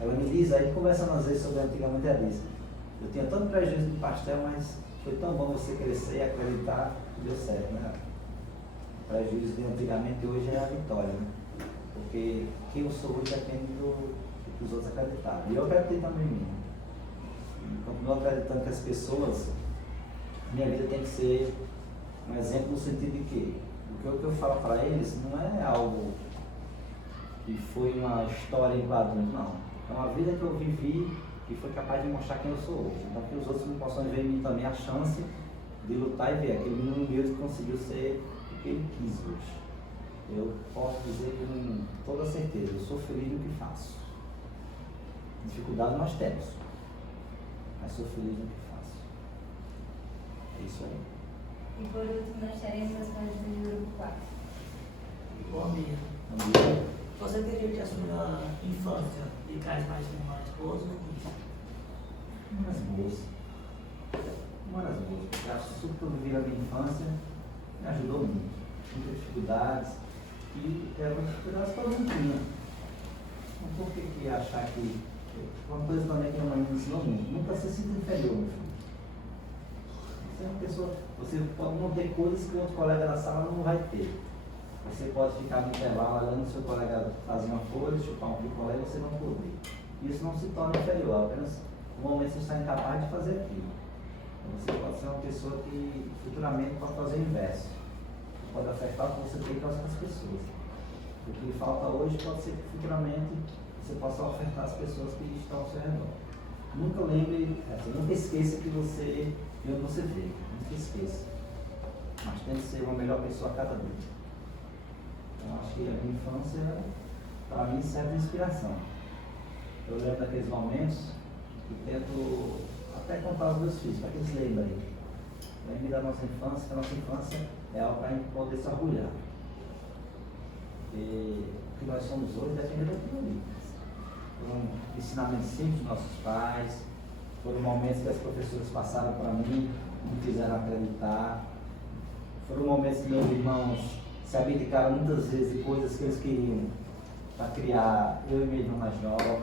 ela me diz aí, conversando às vezes sobre antigamente, ela disse, eu tinha tanto prejuízo de pastel, mas foi tão bom você crescer e acreditar que deu certo, né? O prejuízo de antigamente hoje é a vitória, né? Porque quem eu sou hoje depende do que os outros acreditaram. E eu acreditei também em mim. E continuo acreditando que as pessoas minha vida tem que ser um exemplo no sentido de que o que eu falo para eles não é algo que foi uma história em quadrinhos, não. É uma vida que eu vivi que foi capaz de mostrar quem eu sou hoje. Então que os outros não possam ver em mim também a chance de lutar e ver aquele menino humilde que conseguiu ser o que ele quis hoje. Eu posso dizer com toda certeza, eu sou feliz no que faço. Dificuldade nós temos, mas sou feliz no que faço. É isso aí. E por último, nós teremos as coisas do grupo 4. Bom dia. Bom dia. Você diria que a sua infância lhe traz mais memórias boas ou ruins? Umas boas. Umas boas. Eu acho que tudo viver a minha infância me ajudou muito. Muitas dificuldades, que eram dificuldades que eu não tinha. Então por que achar que... Uma coisa também que a minha mãe me ensinou muito, nunca se sinta inferior, meu filho. Você é uma pessoa, você pode não ter coisas que outro colega da sala não vai ter. Você pode ficar no intervalo olhando o seu colega fazer uma coisa, chupar um picolé e você não poder. Isso não se torna inferior, apenas no momento você está incapaz de fazer aquilo. Você pode ser uma pessoa que futuramente pode fazer o inverso. Pode afetar o que você tem com as pessoas. O que falta hoje pode ser que futuramente você possa afetar as pessoas que estão ao seu redor. Nunca lembre, nunca esqueça que você vê onde você vê. Nunca esqueça. Mas tem que ser uma melhor pessoa a cada dia. Então acho que a minha infância, para mim, serve de inspiração. Eu lembro daqueles momentos e tento até contar aos meus filhos, para que eles lembrem. Lembre da nossa infância, que a nossa infância é algo para a gente poder se orgulhar. Porque o que nós somos hoje depende daquilo ali. Foram ensinamentos simples dos nossos pais, foram momentos que as professoras passaram para mim, me fizeram acreditar. Foram momentos que meus irmãos se abdicaram muitas vezes de coisas que eles queriam para criar eu e minha irmã mais nova.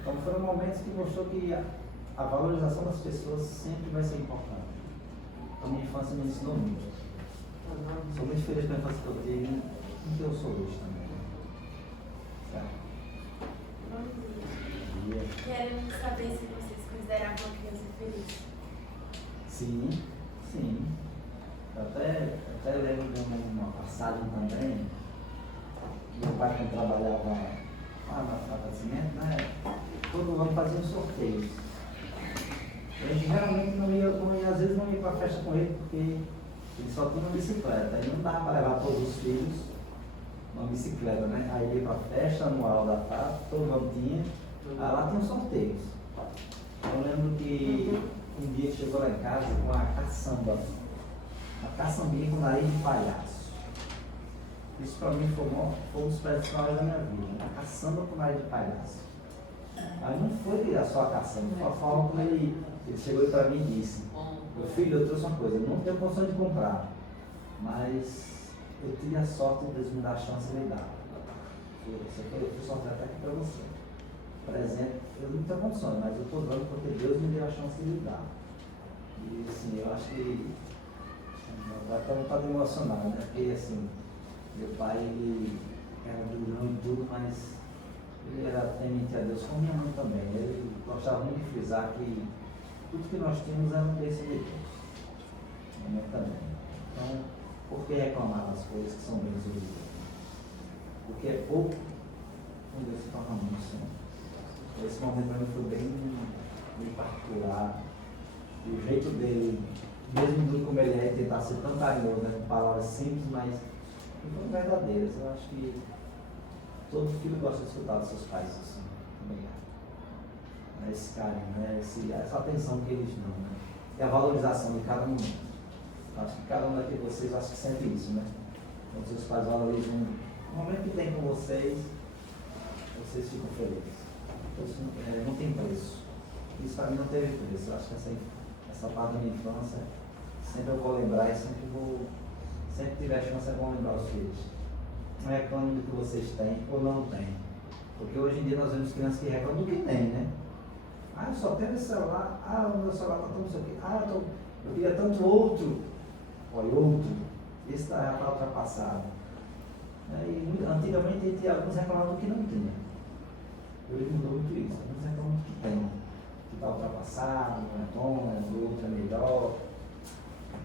Então foram momentos que mostrou que a valorização das pessoas sempre vai ser importante. A minha infância me ensinou muito. Sou muito feliz com a infância que eu tive e que eu sou hoje também. Certo? Bom dia. Queremos saber se vocês consideram uma criança feliz. Sim, sim. Eu até lembro de uma passagem também. Meu pai, quando trabalhava lá na fábrica de cimento, né? Todo ano fazia sorteios. A gente geralmente não ia, às vezes não ia para a festa com ele, porque ele só tinha uma bicicleta. E não dava para levar todos os filhos uma bicicleta, né? Aí ia para a festa anual da fábrica, todo ano tinha. Aí lá tinha sorteios. Eu lembro que um dia chegou lá em casa com uma caçamba. Uma caçambinha com nariz de palhaço. Isso para mim foi um dos presentes maiores da minha vida. Uma caçamba com nariz de palhaço. Aí não foi só a caçamba, foi a forma como ele chegou para mim e disse: meu filho, eu trouxe uma coisa, eu não tenho condição de comprar, mas eu tive a sorte de Deus me dar a chance de me dar. Eu fui sortear até aqui para você. Presente, eu não tenho condições, mas eu estou dando porque Deus me deu a chance de me dar. E assim, eu acho que vai ter vontade de emocionar, né? Porque assim, meu pai ele era durão e tudo, mas ele era temente a Deus, como minha mãe também. Ele gostava muito de frisar que tudo que nós tínhamos era um bênção de Deus. Minha mãe também. Então, por que reclamar das coisas que são bênçãos de Deus? Porque é pouco, com Deus se torna muito, Senhor. Esse momento para mim foi bem particular. E o jeito dele, mesmo duro como ele é, tentar ser tão carinhoso, né, com palavras simples, mas foram verdadeiras. Eu acho que todo filho gosta de escutar dos seus pais assim, também. Esse carinho, né? Essa atenção que eles dão, né? E a valorização de cada momento. Acho que cada um daqui de vocês acho que sente isso, né? Quando seus pais valorizam o momento que tem com vocês, vocês ficam felizes. Então, isso não tem preço. Isso para mim não teve preço. Eu acho que essa parte da minha infância sempre eu vou lembrar e sempre tiver chance é bom lembrar os filhos. Não reclamem do que vocês têm ou não têm. Porque hoje em dia nós vemos crianças que reclamam do que tem, né? Ah, eu só tenho esse celular. Ah, o meu celular está tão não sei o quê. Ah, eu queria tanto outro. Olha, outro. Esse já está ultrapassado. E antigamente alguns reclamavam do que não tinha. Hoje mudou muito isso. Alguns reclamam do que tem. Que está ultrapassado, não é bom, o outro é melhor.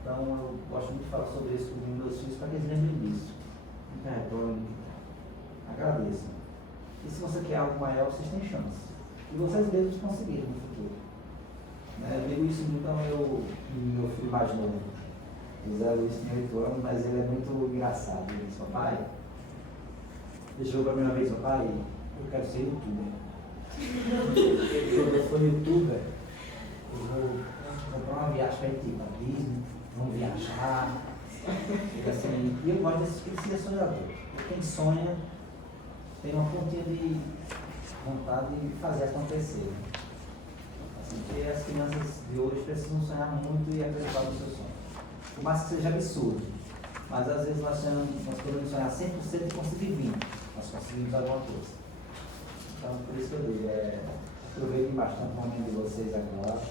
Então eu gosto muito de falar sobre isso com meus filhos para que eles lembrem disso. Não retornem. Agradeçam. E se você quer algo maior, vocês têm chance. E vocês mesmos conseguirem no futuro. Eu digo isso então meu filho mais novo. O Zé Luiz tem 8 anos, mas ele é muito engraçado. Ele disse, papai, ele chegou para mim uma vez, papai, eu quero ser youtuber. Quando eu for youtuber, eu vou comprar uma viagem para ir para Disney, vamos viajar. E assim, e eu gosto desse tipo de ser sonhador. Quem sonha tem uma pontinha de vontade de fazer acontecer. Assim, porque as crianças de hoje precisam sonhar muito e acreditar no seu sonho. Por mais que seja absurdo. Mas às vezes nós podemos sonhar 100% e conseguir 20%. Nós conseguimos alguma coisa. Então, por isso que eu digo, aproveitem bastante o momento de vocês agora.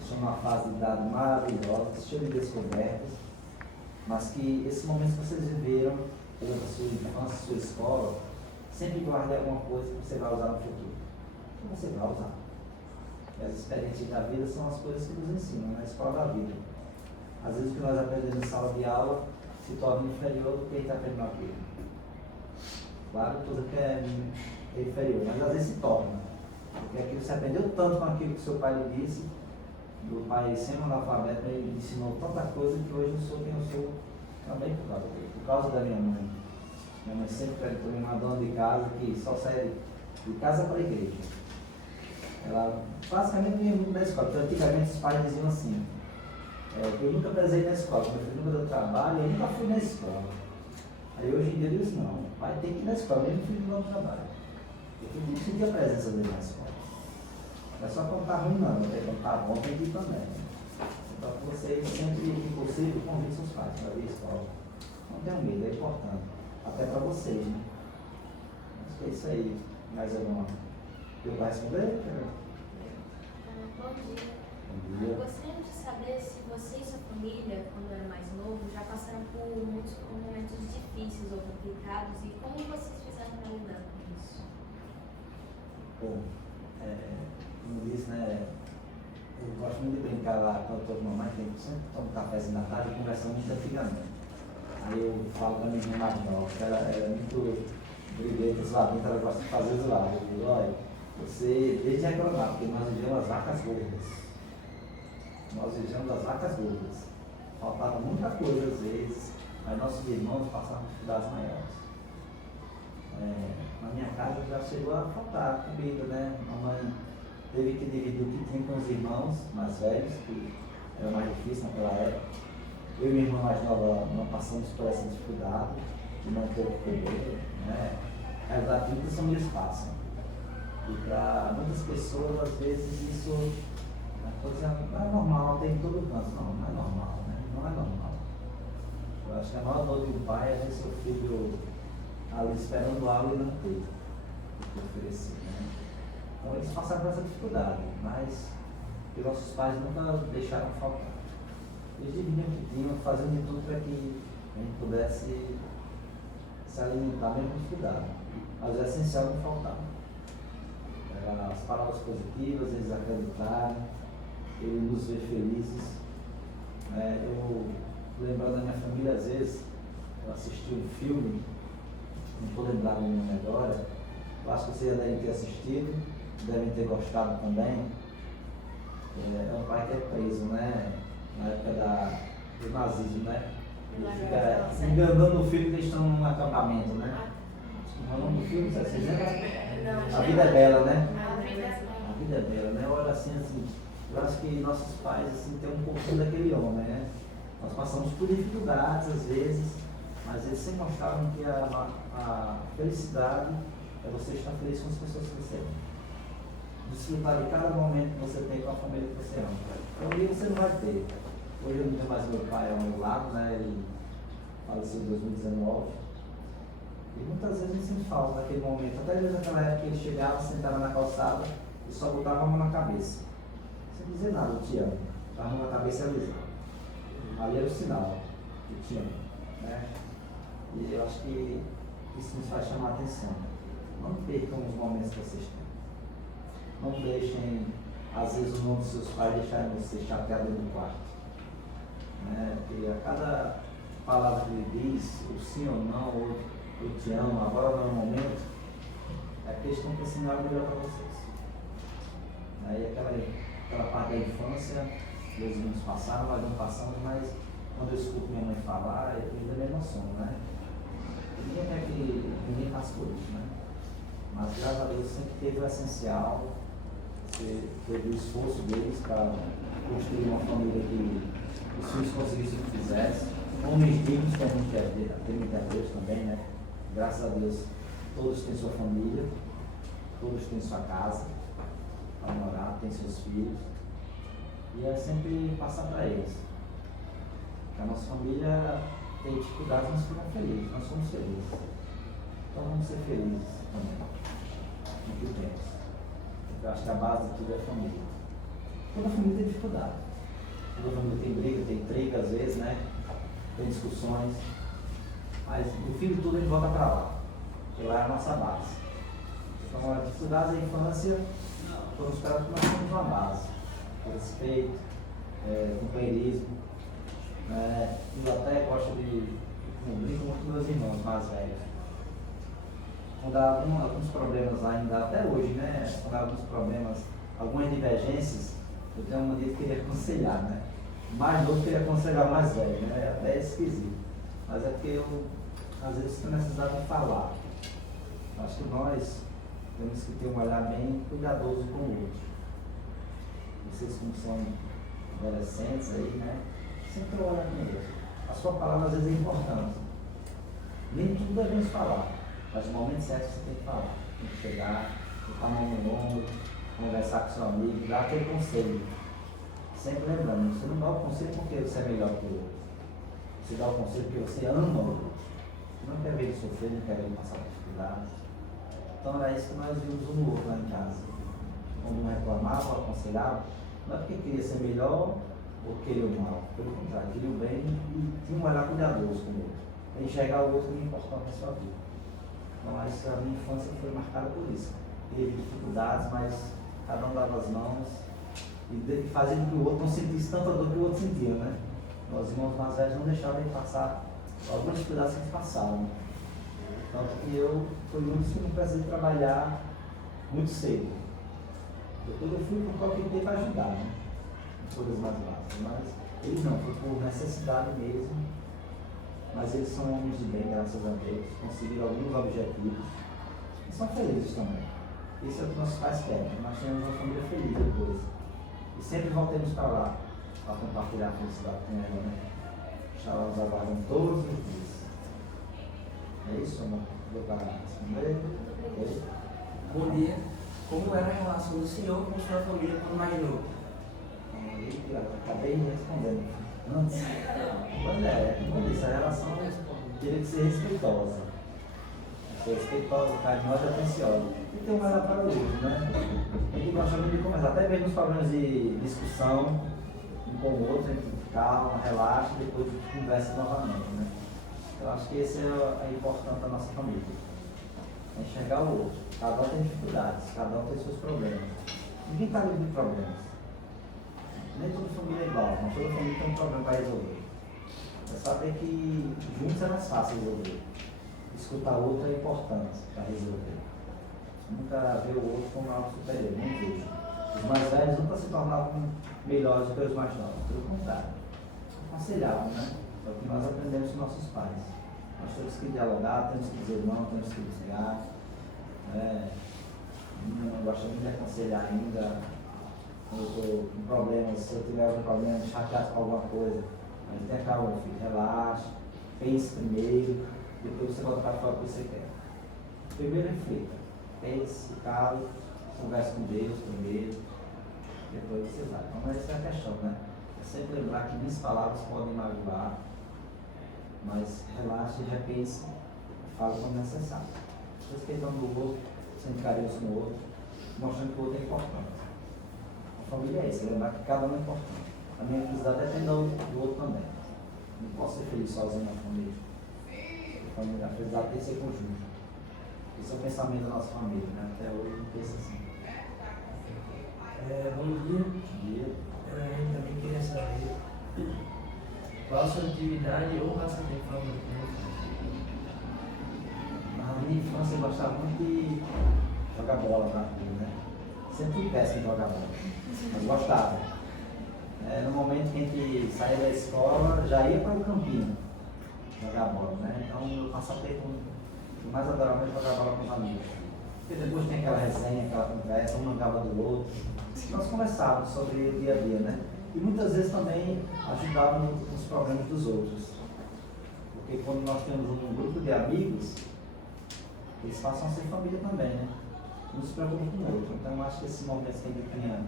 Estão numa fase de idade maravilhosa, cheia de descobertas. Mas que esse momento que vocês viveram, durante a sua infância, a sua escola, sempre guarde alguma coisa que você vai usar no futuro. Que você vai usar. E as experiências da vida são as coisas que nos ensinam na escola da vida. Às vezes o que nós aprendemos em sala de aula se torna inferior do que a gente aprende na vida. Claro, estou dizendo que é inferior, mas às vezes se torna. Porque aquilo você aprendeu tanto com aquilo que seu pai lhe disse, do pai sendo analfabeto, ele me ensinou tanta coisa que hoje eu sou quem eu sou também por causa dele, por causa da minha mãe. Minha mãe sempre foi uma dona de casa que só saía de casa para a igreja. Ela basicamente vinha muito da escola, porque antigamente os pais diziam assim, eu nunca prezei na escola, meu filho nunca deu trabalho, eu nunca fui na escola. Aí hoje em dia eu disse, não, o pai tem que ir na escola, mesmo o filho não dá trabalho. Porque tem que sentir a presença dele na escola. Não é só quando está ruim não, até quando está bom tem que ir também. Então vocês sempre, que possível, convidem seus pais para vir à escola. Não tenham medo, é importante. Até para vocês, né? Acho que é isso aí. Mais alguma? Eu vou responder? Bom dia. Bom dia. Eu gostaria de saber se você e sua família, quando era mais novo, já passaram por muitos momentos difíceis ou complicados e como vocês fizeram para lidar com isso? Bom, como eu disse, né? Eu gosto muito de brincar lá quando eu estou com a mamãe, que sempre tomo um cafezinho da tarde e conversamos muito antigamente. Aí eu falo da minha irmã mais nova, que ela é muito briguenta, zoadinha, ela gosta de fazer zoada. Eu digo, olha, você deixa de reclamar, porque nós vivemos as vacas gordas. Nós vivemos as vacas gordas. Faltava muita coisa às vezes, mas nossos irmãos passavam dificuldades maiores. Na minha casa já chegou a faltar comida, né? A mãe teve que dividir o que tinha com os irmãos mais velhos, que era mais difícil naquela época. Eu e minha irmã mais nova não passamos por essa dificuldade de não ter o que comer, né? A realidade muitas famílias passam. E para muitas pessoas, às vezes, isso não é normal, tem em todo canto. Não é normal, né? Não é normal. Eu acho que a maior dor de um pai é ver seu filho ali esperando algo e não ter o que oferecer, né? Então eles passaram por essa dificuldade, mas os nossos pais nunca deixaram faltar. Eles dividiam o que tinham, faziam de tudo para que a gente pudesse se alimentar mesmo com dificuldade. Mas o essencial não faltava. As palavras positivas, eles acreditaram, ele nos vê felizes. Eu lembrando da minha família, às vezes, eu assisti um filme, não estou lembrado o nome agora, eu acho que vocês já devem ter assistido, devem ter gostado também. É um pai que é preso, né? Na época do nazismo, né? Ele fica enganando o filho que eles estão num acampamento, né? O nome do filme, vocês lembram? A Vida é Bela, né? A Vida é Bela, né? Olha assim, eu acho que nossos pais assim, têm um pouquinho daquele homem, né? Nós passamos por dificuldades às vezes, mas eles sempre mostraram que a felicidade é você estar feliz com as pessoas que você ama. Desfrutar de cada momento que você tem com a família que você ama. Então, um dia você não vai ter. Hoje eu não tenho mais meu pai ao meu lado, né? Ele faleceu em 2019. E muitas vezes a gente sente falta naquele momento. Até mesmo naquela época que ele chegava, sentava na calçada e só botava a mão na cabeça. Sem dizer nada, eu te amo. A mão na cabeça é avisar. Ali era o sinal, eu te amo. Né? E eu acho que isso nos faz chamar a atenção. Não percam os momentos que vocês têm. Não deixem, às vezes, o nome dos seus pais deixarem você chateado no quarto. né? Porque a cada palavra que ele diz, o sim ou não, ou eu te amo, agora não é o momento, é que eles estão pensando algo melhor para vocês. Aí aquela parte da infância, Deus nos passaram, nós não passamos, mas quando eu escuto minha mãe falar, eu ainda me emociono, né? Ninguém quer que ninguém passe por isso, né? Mas graças a Deus sempre teve o essencial, teve o esforço deles para construir uma família que os filhos conseguissem o que fizessem. Homens dignos, que a gente quer ver, tem muita Deus também, né? Graças a Deus, todos têm sua família, todos têm sua casa para morar, têm seus filhos. E é sempre passar para eles. Que a nossa família tem dificuldades, mas ficam felizes, nós somos felizes. Então vamos ser felizes também, no que temos. Eu acho que a base de tudo é a família. Toda família tem dificuldade. Toda família tem briga, tem intriga às vezes, né? Tem discussões. Mas no fim de tudo a gente volta para lá. Porque lá é a nossa base. Então as dificuldades da infância foram os caras que nós temos uma base. Respeito, companheirismo. Eu até gosto de brinco muito com meus irmãos mais velhos. Quando há alguns problemas ainda, até hoje, né? Quando há alguns problemas, algumas divergências, eu tenho uma mania de querer aconselhar, né? O mais novo queria aconselhar o mais velho, né? Até é esquisito. Mas é porque eu, às vezes, tenho necessidade de falar. Acho que nós temos que ter um olhar bem cuidadoso com o outro. Vocês, como são adolescentes aí, né? Sempre olhar com o outro. A sua palavra, às vezes, é importante. Nem tudo devemos falar. Mas no momento certo você tem que falar, tem que chegar, botar a mão no ombro, conversar com seu amigo, dar aquele conselho. Sempre lembrando, você não dá o conselho porque você é melhor que o outro. Você dá o conselho porque você ama o outro. Você não quer ver ele sofrer, não quer ver ele passar dificuldade. Então era isso que nós vimos um no outro lá em casa. Quando um reclamava, aconselhava, não é porque queria ser melhor ou queria o mal. Pelo contrário, queria o bem e tinha um olhar cuidadoso com o outro. Para enxergar o outro como importante na sua vida. Então, a minha infância foi marcada por isso. Teve dificuldades, mas cada um dava as mãos e fazia com que o outro não sentisse tanta dor que o outro sentia, né? Os irmãos mais velhos não deixavam ele passar algumas dificuldades que eles passavam. Tanto que eu fui muito que não precisei trabalhar muito cedo. Depois eu fui por qualquer tempo para ajudar, né? Em coisas mais básicas. Mas eles não, foi por necessidade mesmo. Mas eles são homens de bem, graças a Deus, conseguiram alguns objetivos e são felizes também. Isso é o que nossos pais querem, nós temos uma família feliz depois. E sempre voltemos para lá, para compartilhar a felicidade com ela, né? Já nos aguardam todos os dias. É isso, amor? Vou para responder. Bom dia. Como era a relação do senhor com sua família quando mais novo? Acabei respondendo. Antes, pois como disse, a relação teria que ser respeitosa. Ser respeitosa, carinhosa e atenciosa. E ter um olhar para o outro, né? A gente gosta muito de conversar, até mesmo nos problemas de discussão, um com o outro, a gente calma, relaxa e depois conversa novamente, né? Eu acho que esse é importante da nossa família. É enxergar o outro. Cada um tem dificuldades, cada um tem seus problemas. Ninguém está livre de problemas. Nem toda família é igual, mas toda família tem um problema para resolver. É saber que juntos é mais fácil resolver. Escutar o outro é importante para resolver. Nunca ver o outro como algo superior, nem vejo. Os mais velhos nunca se tornavam melhores do que os mais novos, pelo contrário. Aconselhavam, né? É o que nós aprendemos com nossos pais. Nós temos que dialogar, temos que dizer não, temos que desligar. Não gosto muito de aconselhar ainda. Quando eu estou com problemas, se eu tiver algum problema, chateado com alguma coisa, mas tenha calma, meu filho, relaxa, pense primeiro, depois você volta para fora o que você quer. Primeiro reflita, pense, cale, converse com Deus primeiro, depois você vai. Então essa é a questão, né? É sempre lembrar que minhas palavras podem magoar, mas relaxe, repense, fale quando necessário. Respeitando o outro, sendo carinhoso no outro, mostrando que o outro é importante. A família é isso, lembrar que cada um é importante. A minha felicidade depende do outro também. Não posso ser feliz sozinho na família. A felicidade tem que ser conjunto. Esse é o pensamento da nossa família, né? Até hoje eu penso assim. Bom dia. Bom dia. Eu também queria saber Qual a sua atividade ou passatempo favorito na infância? Na minha infância eu gostava muito de jogar bola na rua, né? Sempre fui péssimo em jogar bola, mas gostava. No momento que a gente saía da escola, já ia para o campinho jogar bola, né? Então eu passava tempo, o mais adorava era jogar bola com os amigos. Porque depois tem aquela resenha, aquela conversa, um mancava do outro. Nós conversávamos sobre o dia a dia, né? E muitas vezes também ajudávamos nos problemas dos outros. Porque quando nós temos um grupo de amigos, eles passam a ser família também, né? Um se preocupa com o outro. Então eu acho que esse momento que a gente tinha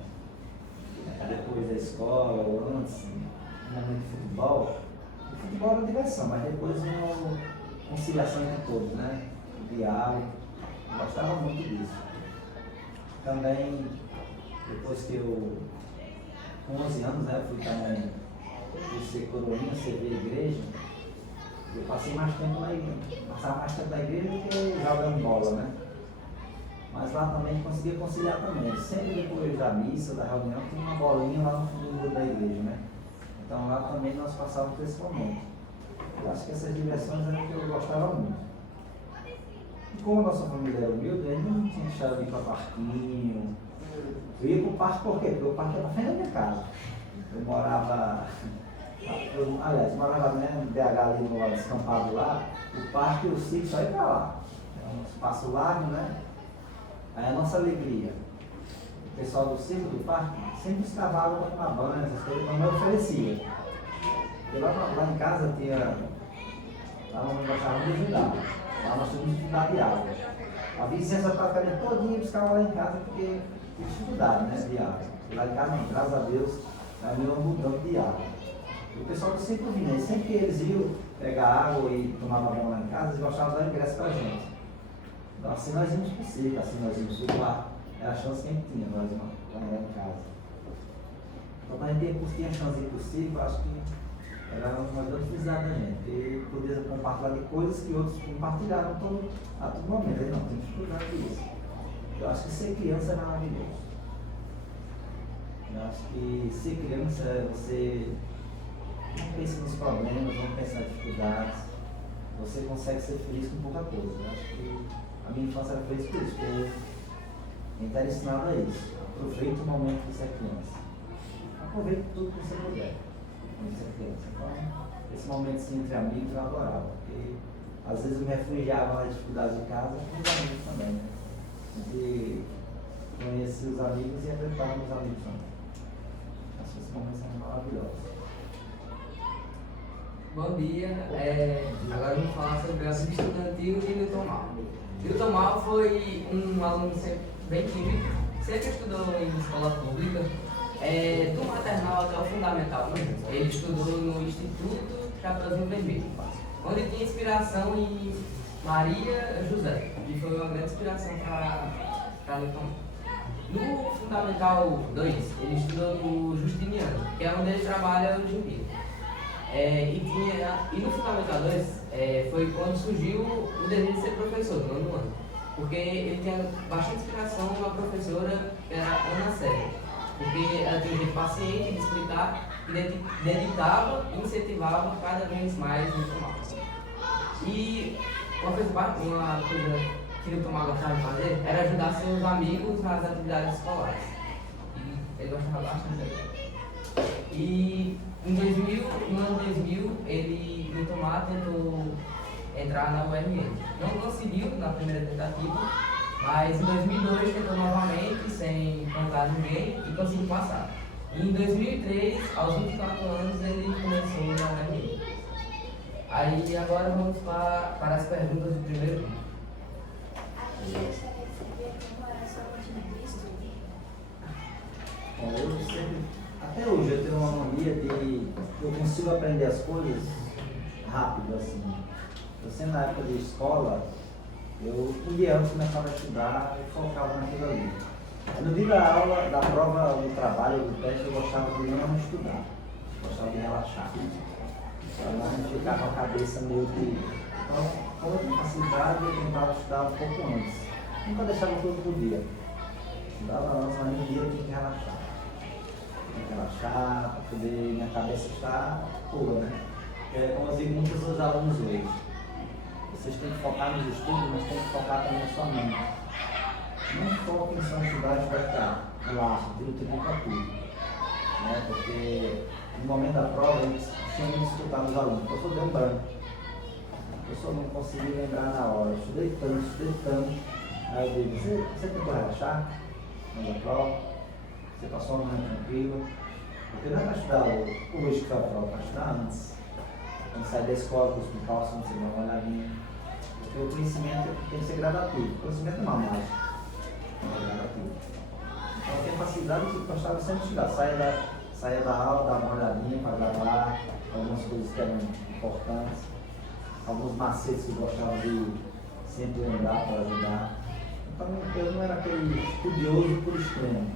depois da escola ou antes, no momento de futebol, o futebol era diversão, mas depois uma conciliação entre todos, né? O diálogo. Eu gostava muito disso. Também, depois que eu, com 11 anos, né, fui também ser coroinha, servir a igreja, eu passei mais tempo na igreja. Passava mais tempo na igreja do que jogando bola, né? Mas lá também conseguia conciliar também. Sempre depois da missa, da reunião, tinha uma bolinha lá no fundo da igreja, né? Então lá também nós passávamos por esse momento. Eu acho que essas diversões eram que eu gostava muito. E como a nossa família era humilde, aí não tinha chave de ir para parquinho. Eu ia para o parque por quê? Porque o parque era na frente da minha casa. Eu morava, morava né, no BH ali no descampado lá, o parque e o sítio só ia para lá. É um espaço largo, né? Aí a nossa alegria, o pessoal do circo do parque sempre buscava água para tomar banho, essas coisas, mas não oferecia. Porque lá em casa tinha, lá não gostava de ajudar. Lá nós tínhamos dificuldade de água. A vizinhança praticamente todinha buscava lá em casa porque tinha dificuldade, né, de água. E lá em casa, não, graças a Deus, havia um abundante de água. E o pessoal do circo vinha, e sempre que eles iam pegar água e tomavam banho lá em casa, eles gostavam de dar ingresso para a gente. Então assim nós íamos para o circo, assim nós íamos para o parque. Era a chance que a gente tinha, nós lá em casa. Então quando a gente tinha a chance de ir para o circo, eu acho que era uma grande felicidade da gente. E poder compartilhar de coisas que outros compartilharam a todo momento. Aí não, tem dificuldade disso. Eu acho que ser criança é maravilhoso. Eu acho que ser criança é você não pensa nos problemas, não pensa nas dificuldades. Você consegue ser feliz com pouca coisa. Eu acho que a minha infância era feliz por isso, porque a gente era ensinado a isso. Aproveite o momento que você é criança. Aproveite tudo que você puder quando você é criança. Então, esse momento assim, entre amigos eu adorava, porque às vezes eu me refugiava nas dificuldades de casa com os amigos também, né? De conhecer os amigos e apresentar com os amigos também. Acho que esse momento é maravilhoso. Bom dia, agora vamos falar sobre a vida estudantil de Newton Mal. Newton Mal foi um aluno sempre bem tímido, sempre estudou em escola pública, do maternal até o fundamental. Ele estudou no Instituto Chapeuzinho Vermelho, onde tinha inspiração em Maria José, que foi uma grande inspiração para Newton Mal. No Fundamental 2, ele estudou no Justiniano, que é onde ele trabalha hoje em dia. E no Fundamental 2 foi quando surgiu o desejo de ser professor, no ano ano. Porque ele tinha bastante inspiração numa professora que era Ana Célia. Porque ela tinha um jeito paciente de explicar, e dedicava e incentivava cada vez mais o Newton Mal. E uma coisa que o Newton Mal gostava de fazer era ajudar seus amigos nas atividades escolares. E ele gostava bastante disso. E no ano 2000, Newton Mal tentou entrar na URN. Não conseguiu na primeira tentativa, mas em 2002 tentou novamente, sem encontrar ninguém, e conseguiu passar. E em 2003, aos 24 anos, ele começou na URN. Aí agora vamos para as perguntas do primeiro grupo. Bom, eu sempre, até hoje eu tenho uma mania de eu consigo aprender as coisas rápido, assim. Eu sempre na época de escola, eu um dia antes começava a estudar e focava naquilo ali. Aí no dia da aula, da prova, do trabalho, do teste, eu gostava de não estudar, eu gostava de relaxar. Para não ficar com a cabeça meio que. Então, como eu tinha facilidade, eu tentava estudar um pouco antes. Nunca deixava tudo por dia. Estudava antes, mas no dia eu tinha que relaxar. Para poder minha cabeça estar pura, né? Como eu digo muitos dos alunos hoje, vocês têm que focar nos estudos, mas têm que focar também na sua mente. Não foquem só em estudar e vai ficar, relaxa, tira o tempo para tudo. Né? Porque no momento da prova, a gente tinha que escutar nos alunos. O professor deu um branco. O professor não conseguia lembrar na hora. Estudei tanto. Aí eu digo, você tentou relaxar na prova? Você passou uma manhã tranquila? Porque não é para estudar hoje que foi a prova, para estudar antes. Quando sai da escola, com os pipocos, quando você dá uma olhadinha. Porque o conhecimento tem que ser gradativo. O conhecimento não é uma mágica. É gradativo. Então eu tenho facilidade de gostava sempre de estudar. Saia da aula, dava uma olhadinha para gravar algumas coisas que eram importantes. Alguns macetes que eu gostava de sempre lembrar para ajudar. Então eu não era aquele estudioso por extremo.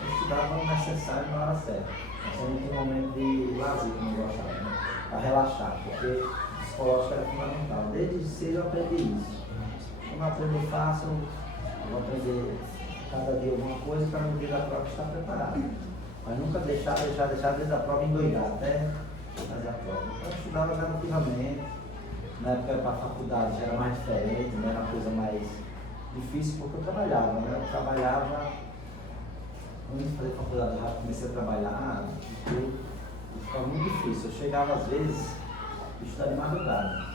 Eu estudava o necessário na hora certa. Mas também tinha um momento de lazer que eu gostava, né? Para relaxar, porque o psicológico era fundamental. Desde cedo eu aprendi isso. Quando eu aprender fácil, eu vou aprender cada dia alguma coisa para no dia da prova estar preparado. Mas nunca deixar desde a prova endoidar até fazer a prova. Então eu estudava gradativamente. Na época para a faculdade já era mais diferente, não era uma coisa mais difícil porque eu trabalhava, né? Eu trabalhava, quando eu falei faculdade rápido, comecei a trabalhar, ficava muito difícil. Eu chegava às vezes a estudar de madrugada.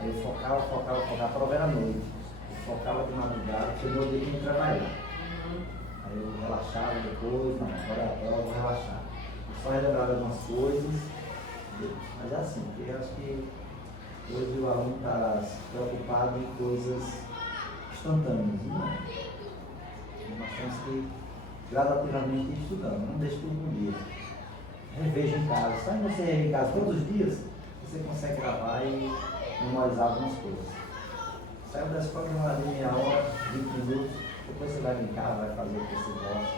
Aí eu focava, a prova era à noite. Eu focava de madrugada, porque meu dia tinha que trabalhar. Aí eu relaxava depois, não, agora é a prova, vou relaxar. Eu só relembrava algumas coisas, mas é assim, porque eu acho que hoje o aluno está preocupado em coisas instantâneas, não é? Nós temos que gradativamente ir estudando, não deixe tudo no dia. Reveja em casa, só em você rever em casa todos os dias, você consegue gravar e memorizar algumas coisas. Saiu da escola de uma meia hora, 20 minutos, depois você vai brincar, vai fazer o que você gosta,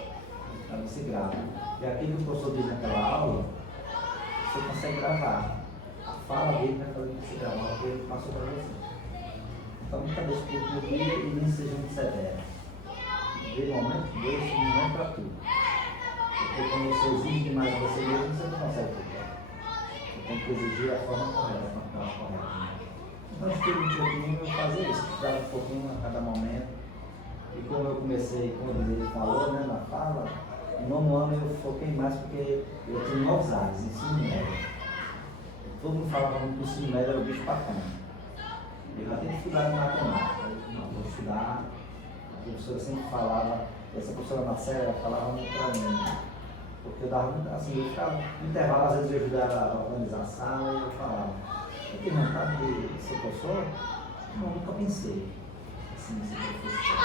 aí você grava. E aquilo que o professor diz naquela aula, você consegue gravar. A fala dele vai fazer o que você gravar, porque ele passou para você. Então nunca deixe tudo no dia e nem seja muito severo. Dê momento, deixe um momento para tudo. Porque quando você exige demais de você mesmo, você não consegue tudo. Você tem que exigir a forma correta, a forma correta. Então eu estive um pouquinho, eu fazia isso, estudava um pouquinho a cada momento. E como eu comecei, como ele falou, né, na fala, no nono ano eu foquei mais porque eu tinha novos áreas, ensino médio. Todo mundo falava que o ensino médio era o bicho papão. Eu já tinha que estudar em matemática. Não, vou estudar. A professora sempre falava, essa professora Marcela falava muito para mim. Porque eu dava muito, assim, eu ficava no intervalo, às vezes eu ajudava a organizar a sala e eu falava, eu tenho vontade de ser professor? Não, nunca pensei assim, ser professor.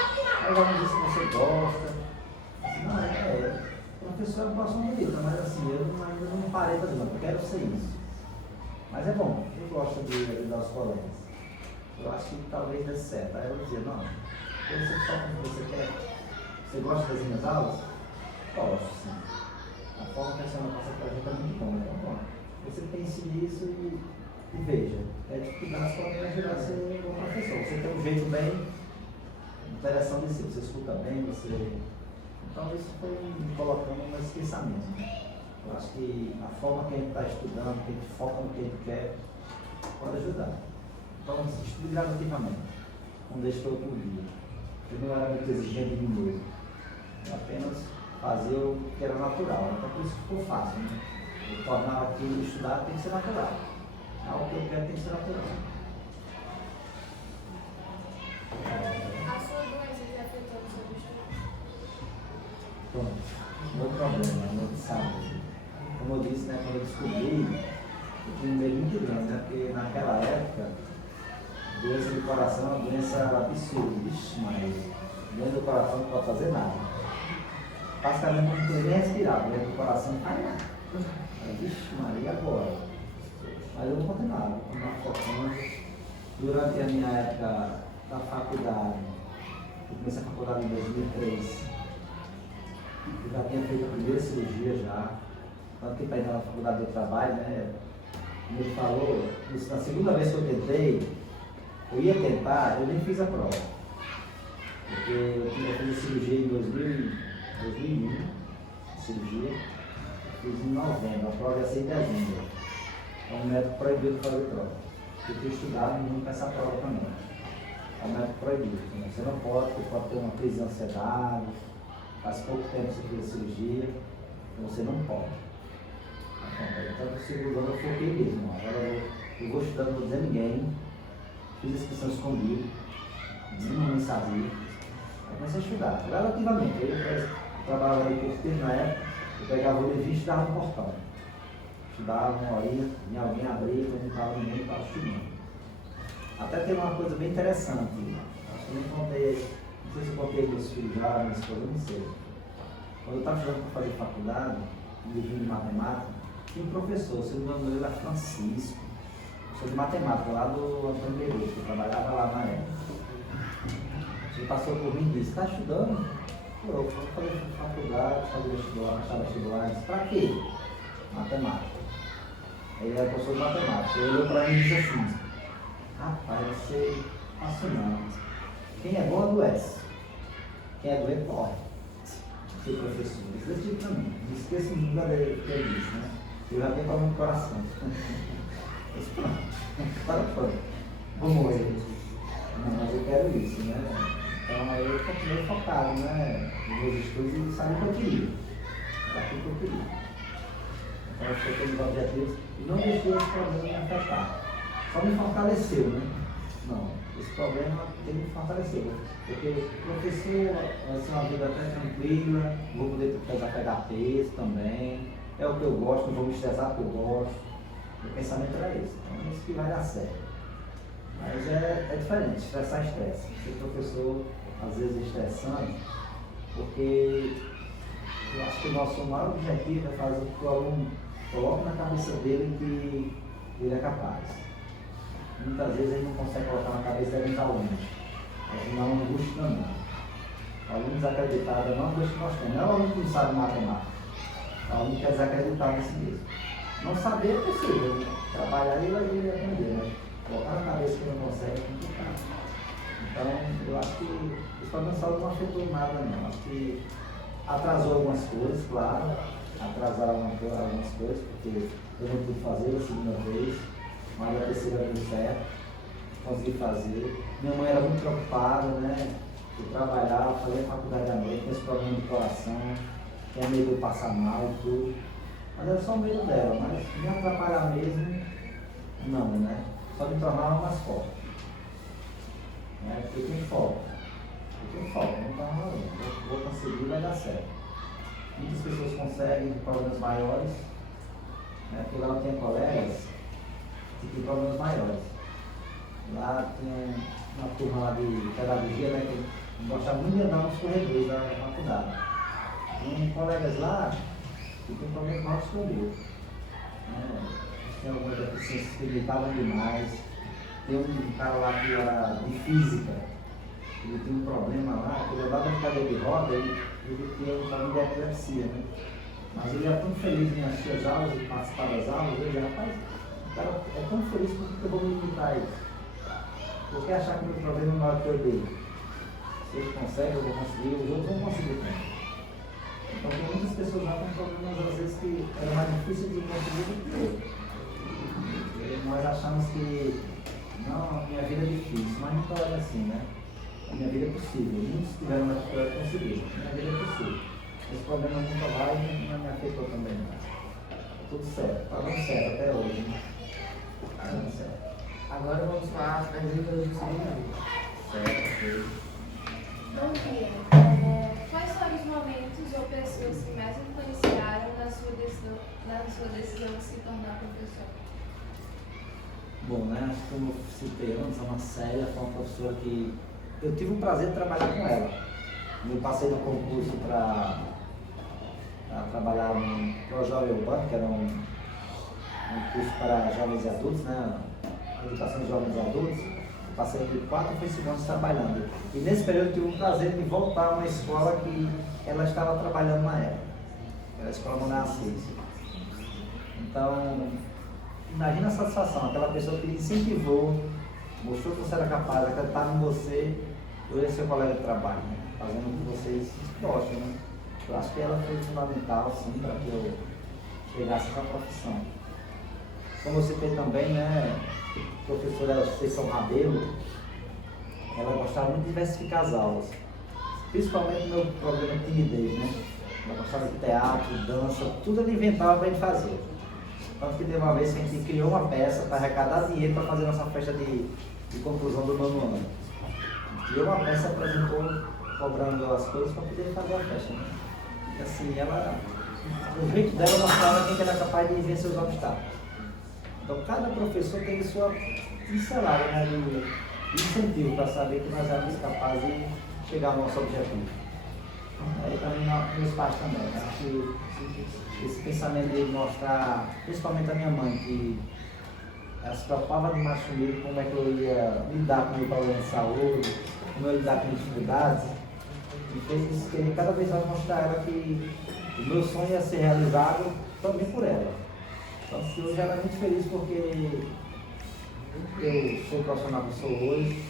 Aí ela me disse que você gosta. Assim, não, professor é uma profissão bonita, mas assim, eu ainda não parei para dizer, eu quero ser isso. Mas é bom, eu gosto de ajudar os colegas. Eu acho que talvez dê certo. Aí eu dizia, não, você toca o que você quer. Você gosta das minhas aulas? Gosto, sim. A forma que a senhora passa para a gente é muito bom. Então, bom, você pense nisso e veja. É dificuldade para me ajudar a ser um bom professor. Você tem um jeito bem interessante de ser. Você escuta bem, você... Então isso foi me colocando nesse pensamento. Eu acho que a forma que a gente está estudando, que a gente foca no que a gente quer, pode ajudar. Então, estude gradativamente. Não deixe para outro dia. Eu não era muito exigente de mim mesmo. Eu apenas fazia o que era natural. Então, por isso que ficou fácil. Né? Eu tornava aquilo estudar tem que ser natural. Algo que eu quero tem que ser natural. A sua doença já afetou o seu estudo? Pronto. Meu problema, meu saúde. Como eu disse, né, quando eu descobri, eu tinha um medo muito grande, né, porque naquela época, doença do coração é uma doença absurda, vixe, mas doença do coração não pode fazer nada. Basicamente não podia nem respirar, doença do coração não faz nada. Vixe, Maria, agora? Mas eu vou continuar focando. Durante a minha época da faculdade, eu comecei a faculdade em 2003, eu já tinha feito a primeira cirurgia já. Tanto que para entrar na faculdade do trabalho, né? Como ele falou, isso, na segunda vez que eu tentei, eu ia tentar, eu nem fiz a prova. Porque eu fiz a cirurgia em 2001, cirurgia, fiz em novembro, a prova ia ser em dezembro. é um método proibido de fazer prova. Se tu estudar, não vai essa prova também. É um método proibido. Né? Você não pode, você pode ter uma crise de ansiedade, faz pouco tempo você fez cirurgia, então você não pode. Então, no segundo ano eu foquei mesmo. Agora eu vou estudando, não vou dizer a ninguém, fiz a inscrição escondida, nem sabia. Aí comecei a estudar, relativamente. Eu trabalhava no porteiro na época, eu pegava o livro e estudava no portão. Estudava uma horinha, e alguém abria, quando não estava ninguém, estava estudando. Até tem uma coisa bem interessante, acho que eu não contei, não sei se eu contei meus filhos já, minha esposa, não sei. Quando eu estava estudando para fazer faculdade, um livrinho de matemática, tinha um professor, se não me engano, ele era Francisco, professor de matemática, lá do Antônio Beirute, que eu trabalhava lá na época. Ele passou por mim e disse, está estudando? Eu vou fazer faculdade, fazer vestibular, achar vestibular. Disse, para quê? Matemática. Ele era professor de matemática. Ele olhou para mim e disse assim, rapaz, você faço não. Quem é bom adoece. Quem é doente morre. Seu professor. Desse tipo para mim. Não esqueça nunca dele que ele disse, né? Eu já tenho problema no coração. Eu disse, pronto. Vou morrer. Não, mas eu quero isso, né? Então aí eu continuei focado, né? Nos meus estudos e sabia o que eu queria. Era aquilo que eu queria. Então eu foquei nos objetivos e não deixei esse problema me afetar. Só me fortaleceu, né? Não, esse problema tem que me fortalecer. Porque professor vai ser uma vida até tranquila, vou poder pegar peso também. É o que eu gosto, não vou me estressar porque eu gosto. Meu pensamento era esse. Então isso que vai dar certo. Mas é diferente, estressar estresse. Ser professor, às vezes, é estressante, porque eu acho que o nosso maior objetivo é fazer com que o aluno coloque na cabeça dele que ele é capaz. Muitas vezes ele não consegue colocar na cabeça dele os alunos. Mas não é uma angústia não. O aluno desacreditado é uma angústia que nós temos. Não é o aluno que não sabe matemática. O aluno que é desacreditado em si mesmo. Não saber é possível, né? Trabalhar e ele aprender, né? Colocar na cabeça que não consegue é complicado. Então, eu acho que esse problema de saúde não afetou nada, não. Acho que atrasou algumas coisas, claro. Atrasaram algumas coisas, porque eu não pude fazer a segunda vez, mas a terceira deu certo. Consegui fazer. Minha mãe era muito preocupada, né? Eu trabalhava, fazia faculdade à noite, com esse problema de coração, tinha medo de passar mal e tudo. Mas era só o medo dela, mas me atrapalhar mesmo, não, né? Só me tornava mais forte. Né? Porque eu tenho foco. Então eu vou conseguir, vai dar certo. Muitas pessoas conseguem problemas maiores, né? Porque lá eu tinha colegas que tinham problemas maiores. Lá tinha uma turma lá de pedagogia, né? Que gostava muito de andar nos corredores da faculdade. Tinha colegas lá que tinham problemas maiores que o meu. Né? Tem algumas deficiências que limitavam demais. Tem um cara lá que era de física, ele tinha um problema lá, que ele andava de cadeira de roda e ele tinha um problema de epilepsia, né? Mas ele era tão feliz em assistir as aulas e participar das aulas, ele dizia, rapaz, o cara é tão feliz porque eu vou me limitar a isso. Porque achar que o meu problema é maior que o dele. Se ele consegue, eu vou conseguir, os outros vão conseguir também. Então tem muitas pessoas lá com problemas às vezes que era mais difícil de conseguir do que eu. Nós achamos que não, a minha vida é difícil, mas não pode assim, né? A minha vida é possível. Muitos tiveram uma dificuldade de conseguir. A minha vida é possível. Esse problema nunca vai e não me afetou também. Tá tudo certo, tá dando certo até hoje, né? Tá dando certo. Agora vamos para as perguntas do segundo vídeo. Certo. Bom dia. Quais foram os momentos ou pessoas que mais influenciaram na sua decisão de se tornar professor? Bom, né? Acho que como eu citei antes, a Marcélia foi uma professora que eu tive o prazer de trabalhar com ela. Eu passei no concurso para trabalhar no ProJovem Urbano, que era um curso para jovens e adultos, né? Educação de jovens e adultos. Eu passei entre 4 e 5 anos trabalhando. E nesse período eu tive o prazer de voltar a uma escola que ela estava trabalhando na época. Era a Escola Manuel Assis. Então, imagina a satisfação, aquela pessoa que lhe incentivou, mostrou que você era capaz, acreditava em você, eu e seu colega de trabalho, né? Fazendo o que vocês gostam, né? Eu acho que ela foi fundamental, sim, para que eu chegasse à profissão. como você tem também, né, professora Conceição Rabelo, ela gostava muito de diversificar as aulas, principalmente no meu programa de timidez, né? Ela gostava de teatro, dança, tudo ela inventava para a gente fazer. Tanto que teve uma vez que a gente criou uma peça para arrecadar dinheiro para fazer nossa festa de conclusão do nono ano. Criou uma peça, apresentou, cobrando as coisas para poder fazer a festa, né? E assim, ela, o jeito dela mostrava quem era capaz de vencer os obstáculos. Então cada professor tem sua pincelada, né, de incentivo para saber que nós éramos capazes de chegar ao nosso objetivo. Aí também meus pais também, né? Acho que esse pensamento de mostrar, principalmente a minha mãe, que ela se preocupava demais comigo, como é que eu ia lidar com o meu problema de saúde, como eu ia lidar com dificuldades, me fez querer cada vez mais mostrar a ela que o meu sonho ia ser realizado também por ela. Então, se hoje ela é muito feliz porque eu sou o profissional que eu sou hoje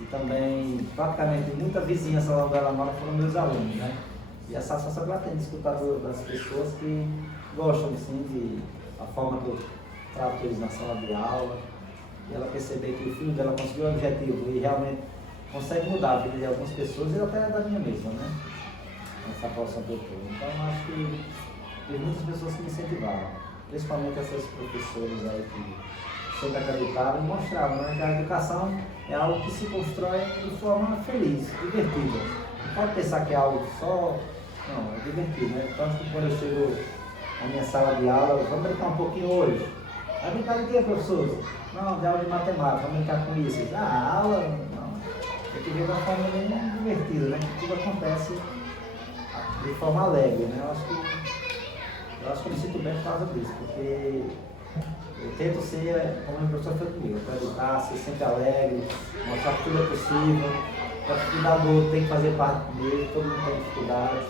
e também praticamente muita vizinhança lá onde ela mora foram meus alunos, né? E a satisfação que ela tem de escutar das pessoas que gostam sim de a forma que eu trato eles na sala de aula, e ela perceber que o filho dela conseguiu o objetivo e realmente consegue mudar a vida de algumas pessoas e até da minha mesma, né? Essa profissão que eu estou. Então eu acho que tem muitas pessoas que me incentivaram, principalmente essas professoras aí que sempre acreditaram e mostravam, né, que a educação é algo que se constrói de forma feliz, divertida. Não pode pensar que é algo só, não, é divertido, né? Tanto que quando eu chego na minha sala de aula, vamos brincar um pouquinho hoje. Vai brincar de quê, professor? Não, de aula de matemática, vamos brincar com isso. Ah, aula, não. Tem que ver de uma forma bem divertida, né? Que tudo acontece de forma alegre, né? Eu acho que eu me sinto bem por causa disso, porque eu tento ser, como o professor foi comigo, acreditar, ser sempre alegre, mostrar que tudo é possível, que a dificuldade do outro tem que fazer parte dele, todo mundo tem dificuldades,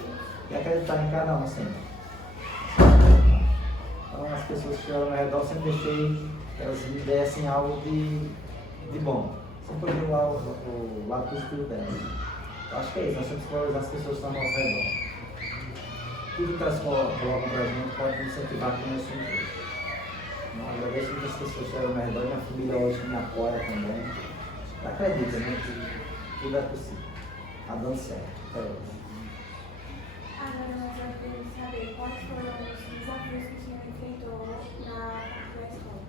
e acreditar em cada um sempre. Então as pessoas que estiveram ao meu redor, eu sempre deixei que elas me dessem algo de bom, sempre olhei o lado positivo delas. Eu acho que é isso, nós temos que valorizar as pessoas que estão ao nosso redor. Tudo que elas colocam pra gente pode incentivar como eu sou hoje. Eu agradeço muitas pessoas que estiveram ao meu redor, minha família hoje que me apoia também. Acredita, né, que tudo é possível. Está dando certo até hoje. Agora nós vamos querer saber quais foram os desafios que o senhor enfrentou na escola.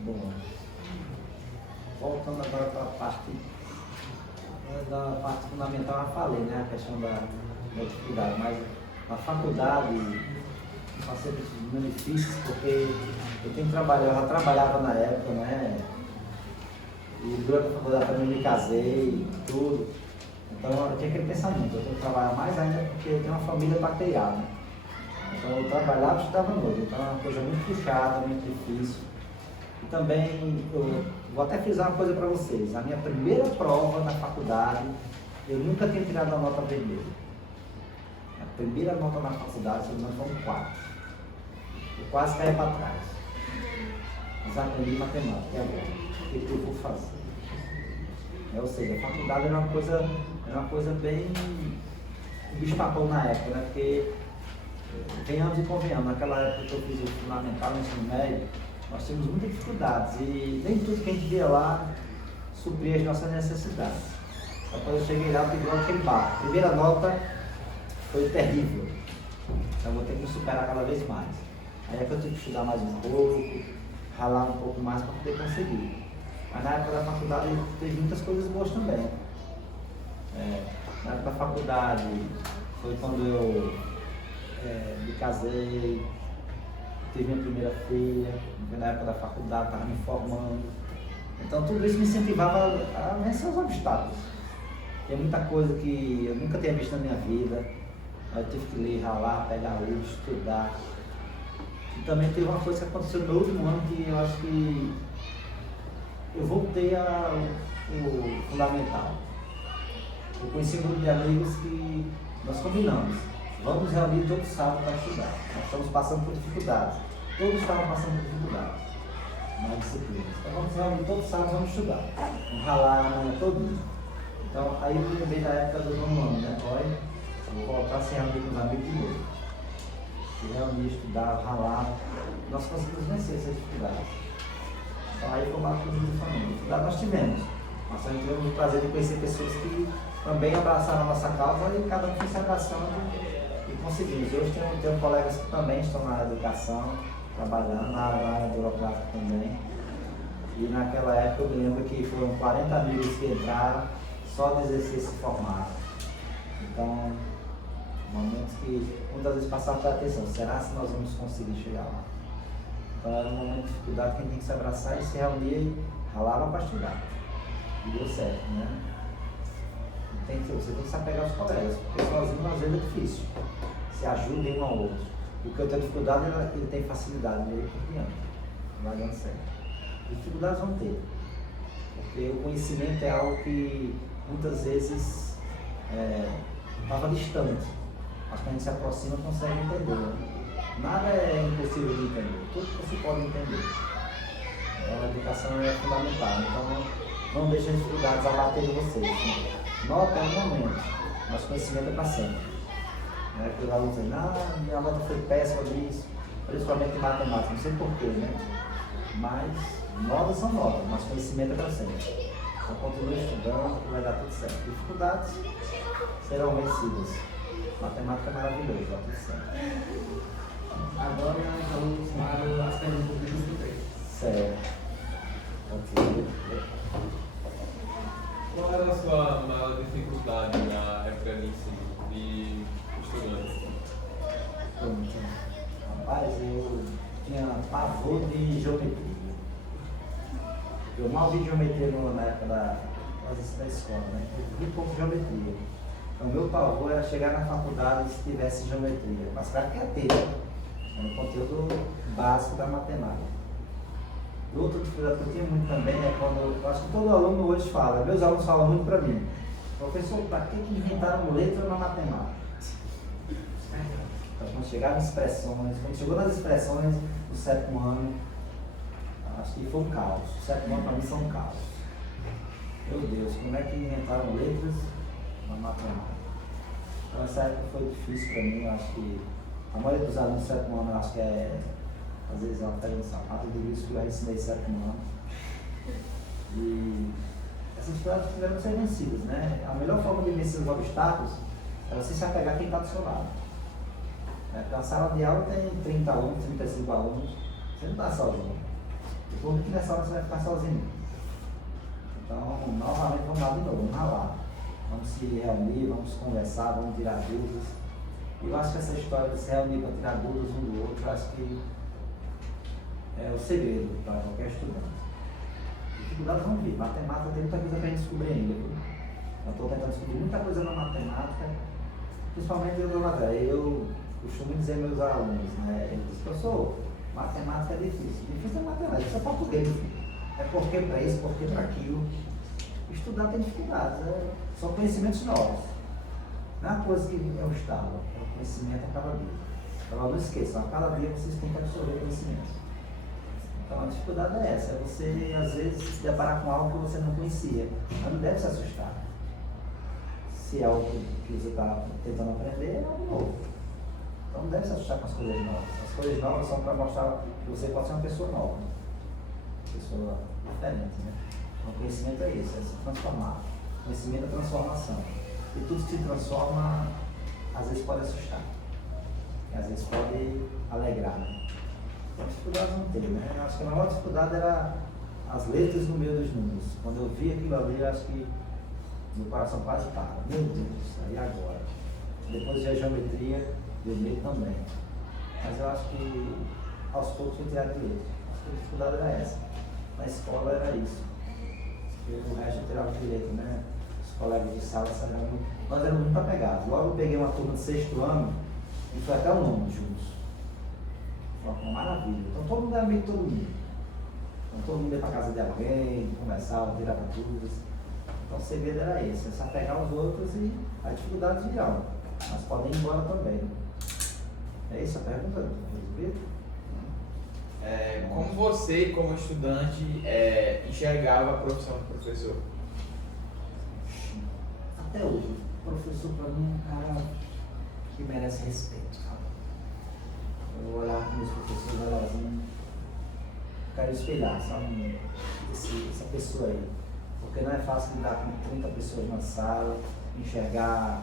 Bom, voltando agora para a parte fundamental, eu falei, né, a questão da dificuldade, mas na faculdade passei por esses benefícios porque eu tenho trabalhado, eu já trabalhava na época, né, e durante a faculdade também me casei e tudo, então eu tinha aquele pensamento, eu tenho que trabalhar mais ainda porque eu tenho uma família para criar, né? Então eu trabalhava e estudava à noite, então é uma coisa muito puxada, muito difícil. E também, eu vou até frisar uma coisa para vocês, a minha primeira prova na faculdade, eu nunca tinha tirado a nota vermelha. A primeira nota na faculdade, se não foi um 4. Eu quase caí para trás. Mas aprendi matemática, e agora? O que eu vou fazer? Ou seja, a faculdade era uma coisa bem bicho-papão na época, né? Porque, venhamos e convenhamos, naquela época que eu fiz o fundamental, no ensino médio, nós tínhamos muitas dificuldades e nem tudo que a gente via lá supria as nossas necessidades. Então, quando eu cheguei lá, eu pedi aquele bar. A primeira nota foi terrível. Então, eu vou ter que me superar cada vez mais. Aí é que eu tive que estudar mais um pouco, ralar um pouco mais para poder conseguir. Mas na época da faculdade teve muitas coisas boas também. Na época da faculdade foi quando eu me casei, tive minha primeira filha, na época da faculdade estava me formando. Então tudo isso me incentivava a vencer os obstáculos. Tem muita coisa que eu nunca tinha visto na minha vida. Eu tive que ler, ralar, pegar livro, estudar. E também teve uma coisa que aconteceu no meu último ano que eu acho que eu voltei o fundamental. Eu conheci um grupo de amigos que nós combinamos. Vamos reunir todo sábado para estudar. Nós estamos passando por dificuldades. Todos estavam passando por dificuldades na disciplina. Então vamos reunir todo sábado, vamos estudar. Vamos ralar a manhã todo. Então aí eu me lembrei da época do nono ano, né? Olha, eu vou voltar a se reunir com os amigos de novo. se reunia, estudava, ralava. Nós conseguimos vencer essas dificuldades. Então aí foi uma coisa de família. Dificuldade nós tivemos. Nós também tivemos o prazer de conhecer pessoas que também abraçaram a nossa causa e cada um foi se abraçando e conseguimos. Hoje tenho colegas que também estão na educação, trabalhando na área burocrática também. E naquela época eu me lembro que foram 40 amigos que entraram, só 16 se formaram. Então, momentos que muitas vezes passavam pela atenção, será que nós vamos conseguir chegar lá? Então era um momento de dificuldade que a gente tem que se abraçar e se reunir e ralava para estudar. E deu certo, né? Você tem que se apegar aos colegas, porque sozinho às vezes é difícil. Se ajudem um ao outro. O que eu tenho dificuldade, ele tem facilidade, meio por diante. Vai dando certo. Dificuldades vão ter, porque o conhecimento é algo que muitas vezes estava distante, mas quando a gente se aproxima consegue entender. Nada é impossível de entender, tudo que você pode entender. Então a educação é fundamental, então não deixe as dificuldades abater em vocês. Nota é um momento, mas conhecimento é para sempre. Que os alunos dizem, minha nota foi péssima disso, principalmente em matemática, não sei porquê, né? Mas notas são notas, mas conhecimento é para sempre. Então continue estudando, que vai dar tudo certo. Dificuldades serão vencidas. Matemática é maravilhosa, dá tudo certo. Agora vamos para as perguntas do grupo 3. Certo. Ok. Qual era a sua maior dificuldade na época de ensino de estudante? Rapaz, eu tinha pavor de geometria. Eu mal vi geometria na época da escola, né? Eu vi pouco geometria. Então, meu pavor era chegar na faculdade se tivesse geometria. Mas claro que ia ter, né? Era um conteúdo básico da matemática. E outra dificuldade que eu tinha muito também é quando, eu acho que todo aluno hoje fala, meus alunos falam muito para mim, professor, para que inventaram letra na matemática? Então, quando chegaram as expressões, quando chegou nas expressões do 7º ano, acho que foi um caos. O 7º ano para mim são um caos. Meu Deus, como é que inventaram letras na matemática? Então essa época foi difícil para mim, eu acho que a maioria dos alunos do 7º ano, eu acho que às vezes é uma pedra no sapato, de isso que eu já ensinei 7º ano. E essas dificuldades tiveram que ser vencidas, né? A melhor forma de vencer os obstáculos é você se apegar a quem está do seu lado. Porque a sala de aula tem 30 alunos, 35 alunos, você não está sozinho. Depois que nessa hora você vai ficar sozinho. Então, novamente, vamos lá de novo, vamos ralar. Vamos se reunir, vamos conversar, vamos tirar dúvidas. E eu acho que essa história de se reunir para tirar dúvidas um do outro, eu acho que é o segredo para qualquer estudante. Dificuldades vão vir. Matemática tem muita coisa para a gente descobrir ainda. Eu estou tentando descobrir muita coisa na matemática, principalmente eu na matéria. Eu costumo dizer aos meus alunos, né? Eles dizem, professor, matemática é difícil. Difícil é matemática, isso é português. É porque para isso, porque para aquilo. Estudar tem dificuldades, são conhecimentos novos. Não é uma coisa que é um estalo, é um conhecimento a cada dia. Então não esqueçam, a cada dia vocês têm que absorver conhecimento. Então a dificuldade é essa, é você às vezes se deparar com algo que você não conhecia. Mas não deve se assustar. Se é algo que você está tentando aprender, é algo novo. Então não deve se assustar com as coisas novas. As coisas novas são para mostrar que você pode ser uma pessoa nova. Uma pessoa diferente, né? Então, o conhecimento é isso, é se transformar. O conhecimento é transformação. E tudo que se transforma, às vezes pode assustar. E às vezes pode alegrar. Então, dificuldade não tem, né? Eu acho que a maior dificuldade era as letras no meio dos números. Quando eu vi aquilo ali, eu acho que meu coração quase para. Meu Deus, aí agora. Depois de a geometria, deu medo também. Mas eu acho que aos poucos eu tirava de letra. A dificuldade era essa. Na escola era isso. O resto eu tirava de letra, né? Os colegas de sala sabiam muito. Nós éramos muito apegados. Logo eu peguei uma turma de 6º ano e foi até o 9º juntos. Foi uma maravilha. Então todo mundo era amigo de todo mundo. Então todo mundo ia para casa de alguém, conversava, tirava dúvidas. Então o segredo era esse, é se apegar aos outros e as dificuldades virão. Mas podem ir embora também. É isso a pergunta? Como você, como estudante, enxergava a profissão de professor? Até hoje, o professor para mim é um cara que merece respeito, sabe? Eu olhava para meus professores e olhava assim, quero espelhar, sabe, essa pessoa aí. Porque não é fácil lidar com 30 pessoas na sala, enxergar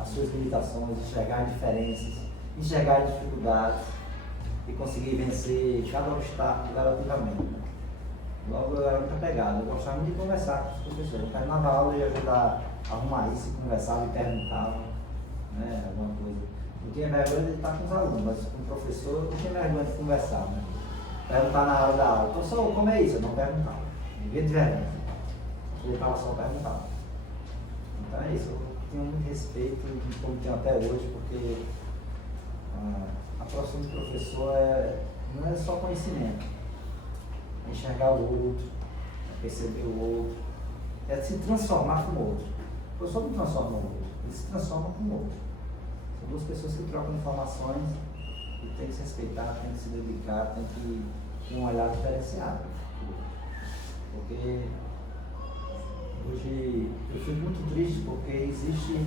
as suas limitações, enxergar diferenças, enxergar dificuldades e conseguir vencer cada obstáculo gradativamente. Logo eu era muito apegado, eu gostava muito de conversar com os professores. Eu terminava a aula e ia ajudar a arrumar isso, conversava e perguntava, né, alguma coisa. Eu tinha vergonha de estar com os alunos, mas com o professor eu não tinha vergonha de conversar, né? Perguntar na hora da aula, professor, como é isso? Eu não perguntava, ninguém de vergonha. Ele estava só perguntando. Então é isso, eu tenho muito respeito, como tenho até hoje, porque a profissão de professor não é só conhecimento, é enxergar o outro, é perceber o outro, é se transformar com o outro. O professor não transforma o outro, ele se transforma com o outro. São duas pessoas que trocam informações e tem que se respeitar, tem que se dedicar, tem que ter um olhar diferenciado. Porque hoje eu fico muito triste porque existe,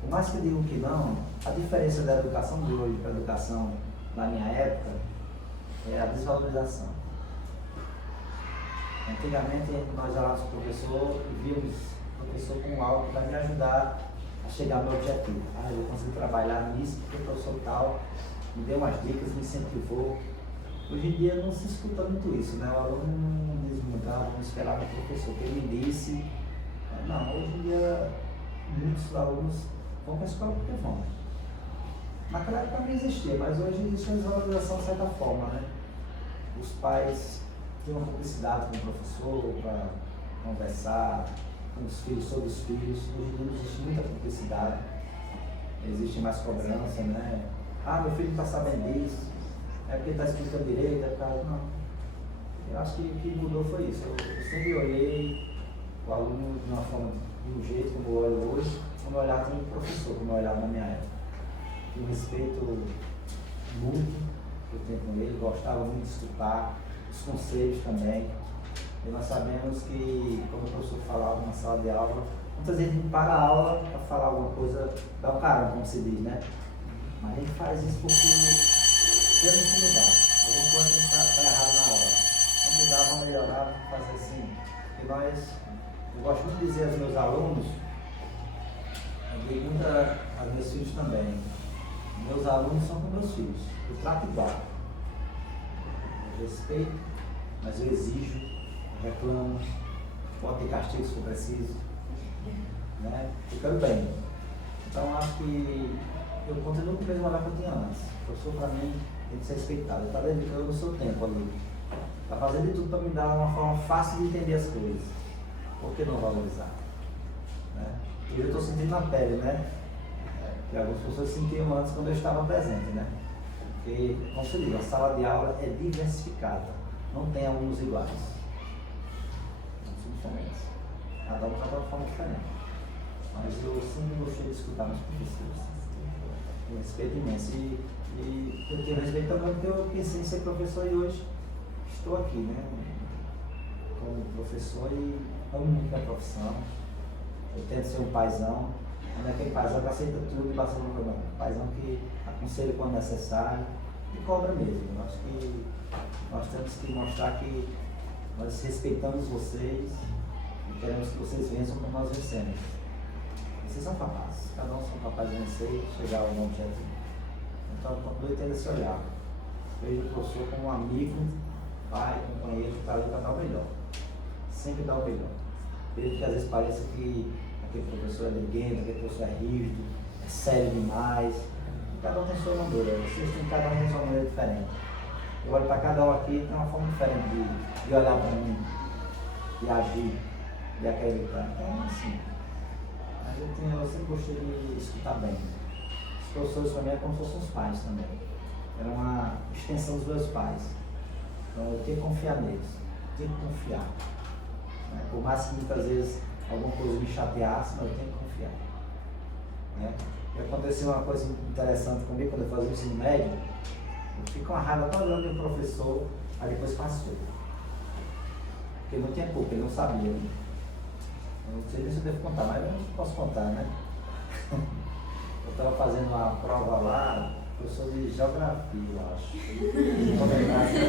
por mais que digam que não, a diferença da educação de hoje para a educação na minha época é a desvalorização. Antigamente nós éramos professor e víamos o professor como algo para me ajudar a chegar ao meu objetivo. Eu consigo trabalhar nisso porque o professor tal me deu umas dicas, me incentivou. Hoje em dia não se escuta muito isso, né? O aluno não diz muito, não esperava o professor, que ele me disse. Não, hoje em dia muitos alunos vão para a escola porque vão. Naquela época não existia, mas hoje existe uma desvalorização de certa forma, né? Os pais têm uma cumplicidade com o professor para conversar com os filhos, sobre os filhos. Hoje em dia não existe muita cumplicidade, existe mais cobrança, né? Meu filho está sabendo disso, é porque está explicando direito, é por causa. Não. Eu acho que o que mudou foi isso. Eu sempre olhei o aluno de uma forma, de um jeito como eu olho hoje, como eu olhava como professor, como eu olhava na minha época. Eu respeito muito o tempo com ele, gostava muito de escutar, os conselhos também. E nós sabemos que, como o professor falava na sala de aula, muitas vezes a gente para a aula para falar alguma coisa, dá um caramba, como se diz, né? Mas a gente faz isso porque temos que mudar. Alguma coisa tem que estar errado na aula. Vamos mudar, vamos melhorar, vamos fazer assim. E eu gosto muito de dizer aos meus alunos, eu digo muito aos meus filhos também, meus alunos são como meus filhos, eu trato igual. Eu respeito, mas eu exijo, eu reclamo, pode ter castigo se for preciso, né? Eu quero bem. Então acho que eu continuo com o mesmo olhar que eu tinha antes. O professor para mim tem que ser respeitado, ele está dedicando o seu tempo ali. Está fazendo de tudo para me dar uma forma fácil de entender as coisas. Por que não valorizar? Né? E eu estou sentindo na pele, né? Que algumas pessoas sentiam antes quando eu estava presente, né? Porque, como se diz, a sala de aula é diversificada. Não tem alunos iguais. Não são diferentes. Cada um está de uma forma diferente. Mas eu sempre gostei de escutar meus professores. Eu respeito imenso. E eu tenho respeito também porque eu pensei em ser professor e hoje estou aqui, né? Como professor e amo muito a profissão. Eu tento ser um paizão. Não é aquele paizão que aceita tudo e passa no problema. Paizão que aconselha quando necessário e cobra mesmo. Eu acho que nós temos que mostrar que nós respeitamos vocês e queremos que vocês vençam como nós vencemos. Vocês são capazes, cada um são capazes de vencer e chegar ao objetivo. Então, continue tendo esse olhar. Veja o professor como um amigo, pai, companheiro que está ali para dar o melhor. Sempre dá o melhor. Mesmo que às vezes pareça que aquele professor é liguento, aquele professor é rígido, é sério demais. Cada um tem sua maneira, cada um tem sua maneira diferente. Eu olho para cada um aqui, tem uma forma diferente de olhar para mim, de agir, de acreditar. Então, assim, mas eu sempre gostei de escutar bem. Os professores para mim é como se fossem os pais também. Era uma extensão dos meus pais. Então eu tinha que confiar neles, tinha que confiar. Por mais que muitas vezes alguma coisa me chateasse, mas eu tenho que confiar. Né? E aconteceu uma coisa interessante comigo quando eu fazia o ensino médio. Eu fiquei com uma raiva tão grande do professor, aí depois passou. Porque não tinha culpa, ele não sabia. Né? Eu não sei nem se eu devo contar, mas eu não posso contar, né? Eu estava fazendo uma prova lá, Professor de geografia, eu acho. Geografia.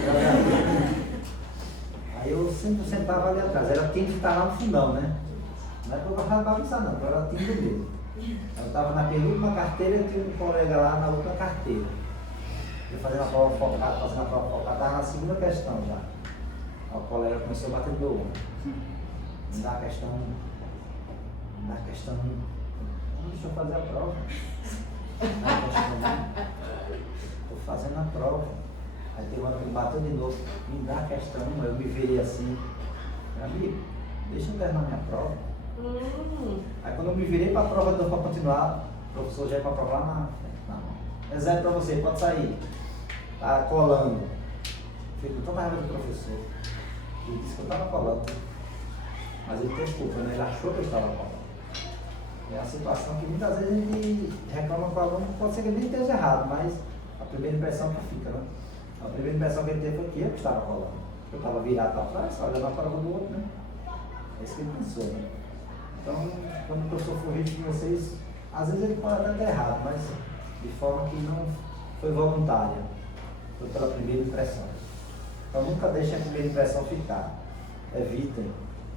Aí eu sempre sentava ali atrás, era time que estava lá no fundão, né? Não é que eu gostava de bagunçar não, era time do meio. Eu estava na penúltima carteira e tinha um colega lá na última carteira. Eu fazendo a prova focada, estava na segunda questão já. Aí o colega começou a bater no meu ombro. Me dá a questão. Não deixa eu fazer a prova. Estou fazendo a prova. Aí teve uma hora que ele bateu de novo, me dá a questão, eu me virei assim, amigo, deixa eu terminar minha prova. Aí quando eu me virei para a prova de novo para continuar, o professor já ia para a prova lá na mão. É zero para você, pode sair. Tá colando. Fico com tanta raiva do professor. Ele disse que eu estava colando. Mas ele tem culpa, né? Ele achou que eu estava colando. É uma situação que muitas vezes a gente reclama com o aluno, pode ser que ele nem esteja errado, mas a primeira impressão que fica, né? A primeira impressão que ele teve foi que eu estava colando. Eu estava virado para trás, olhando a prova do outro, né? É isso que ele pensou, né? Então, quando o professor for rígido com vocês, às vezes ele pode até estar errado, mas de forma que não foi voluntária. Foi pela primeira impressão. Então nunca deixem a primeira impressão ficar. Evitem.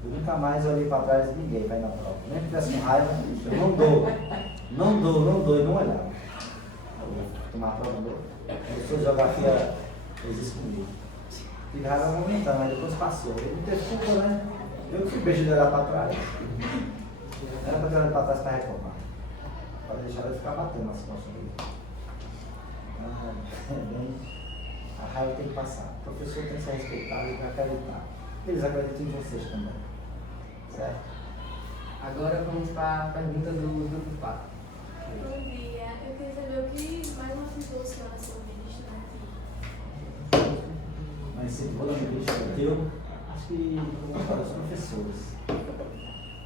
Eu nunca mais olhei para trás de ninguém para ir na prova. Nem que tivesse com raiva, eu não dou e não olhava. Eu vou tomar a prova, não dou. O professor de geografia fez isso comigo. Tive raiva momentânea, mas depois passou. Ele não teve culpa, né? Eu que fui beijo de olhar para trás. Era para olhar para trás para reclamar. Para deixar ele ficar batendo nas costas dele. A raiva tem que passar. O professor tem que ser respeitado e acreditar. Eles acreditam em vocês também. Certo? Agora vamos para a pergunta do grupo 4. Bom dia. Eu queria saber o que mais motivou o senhor a ser ministro aqui. Mas se for ministro teu, acho que vamos falar os professores.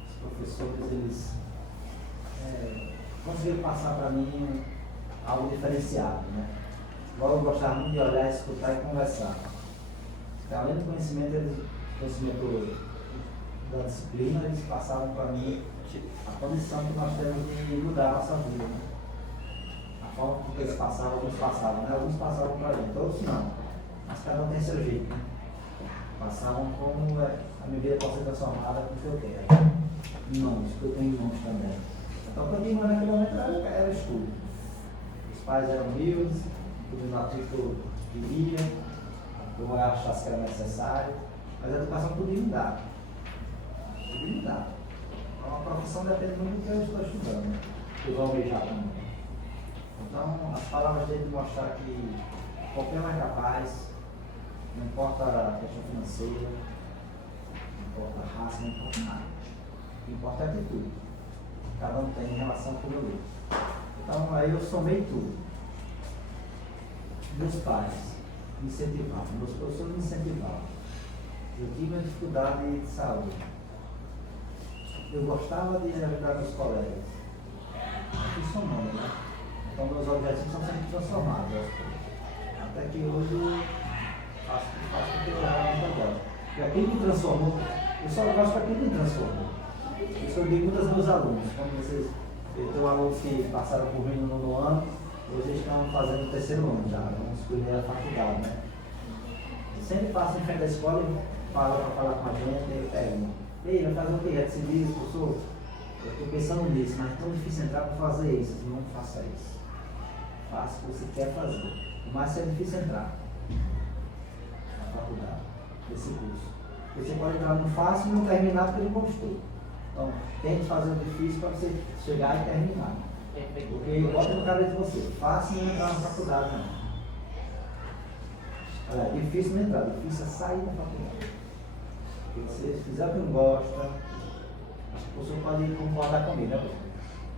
Os professores, eles conseguiram passar para mim algo diferenciado, né? Igual eu gostava muito de olhar, escutar e conversar. Então, além do conhecimento da disciplina, eles passavam para mim a condição que nós temos de mudar a nossa vida, né? A forma que eles passavam, alguns passavam, né? Alguns passavam para a gente, outros não. Mas cada um tem seu jeito, né? Passavam como a minha vida pode ser transformada com o que eu quero. Irmãos, que eu tenho irmãos também. Então, para mim, naquele momento era estudo. Os pais eram humildes, tudo naquilo que eu queria, eu achasse que era necessário, mas a educação podia me dar. Podia me dar. Então, a profissão depende muito do que eu estou estudando, né? Que eu vou almejar também. Então, as palavras dele mostrar que qualquer um é capaz, não importa a questão financeira, não importa a raça, não importa nada. O que importa é a atitude. Cada um tem em relação com o meu. Então, aí eu somei tudo. Meus pais me incentivavam, meus professores me incentivavam. Eu tive uma dificuldade de saúde. Eu gostava de ajudar meus colegas. Eu fui somando, né? Então, meus objetivos são sempre transformados. Até que hoje eu faço o que eu realmente gosto. E aquilo que me transformou, eu só gosto daquilo que me transformou. Isso eu digo muito aos meus alunos. Quando eu tenho alunos que passaram por mim no nono ano, hoje eles estão fazendo o terceiro ano já, vamos escolher a faculdade, né? Sempre passa em frente da escola e fala para falar com a gente, e pergunta: ei, vai fazer o quê? Já decidiu, professor? Eu estou pensando nisso, mas é tão difícil entrar para fazer isso. Não faça isso. Faça o que você quer fazer. Mas é difícil entrar na faculdade, nesse curso. Porque você pode entrar no fácil e não terminar porque não gostou. Então, tente fazer o difícil para você chegar e terminar. Porque bota no cabeça de você, fácil não entrar na faculdade, não. Olha, difícil não entrar, difícil é sair da faculdade. Se você fizer o que não gosta, acho que o professor pode concordar comigo, né, professor?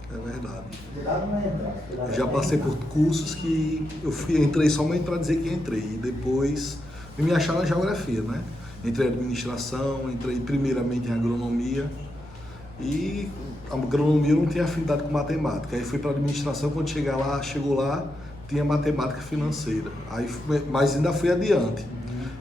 É verdade. Cuidado não é entrar. Eu já passei por cursos que eu entrei somente para dizer que entrei. E depois me achar na geografia, né? Entrei em administração, entrei primeiramente em agronomia. E a agronomia não tinha afinidade com matemática. Aí fui para a administração, quando chegou lá, tinha matemática financeira. Aí, mas ainda fui adiante.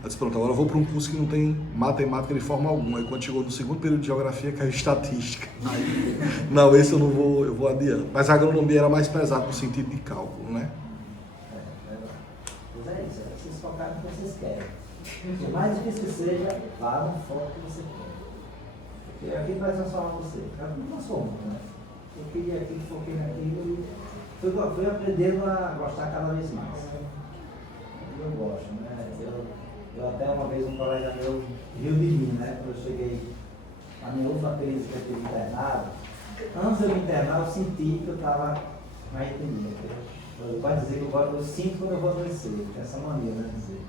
Eu disse, pronto, agora eu vou para um curso que não tem matemática de forma alguma. Aí quando chegou no segundo período de geografia, caiu estatística. Aí, não, esse eu não vou, eu vou adiante. Mas a agronomia era mais pesada no sentido de cálculo, né? Por mais difícil que seja, vá no foco que você quer. Porque aquilo vai transformar você. Não transforma, né? Eu queria aquilo, foquei naquilo e fui aprendendo a gostar cada vez mais. Eu gosto, né? Eu até uma vez um colega meu riu de mim, né? Quando eu cheguei, a minha última crise que eu tive internado, antes de eu me internar, eu senti que eu estava mais entendido. Eu posso dizer que eu sinto quando eu vou adoecer, tem essa maneira, né? Dizer.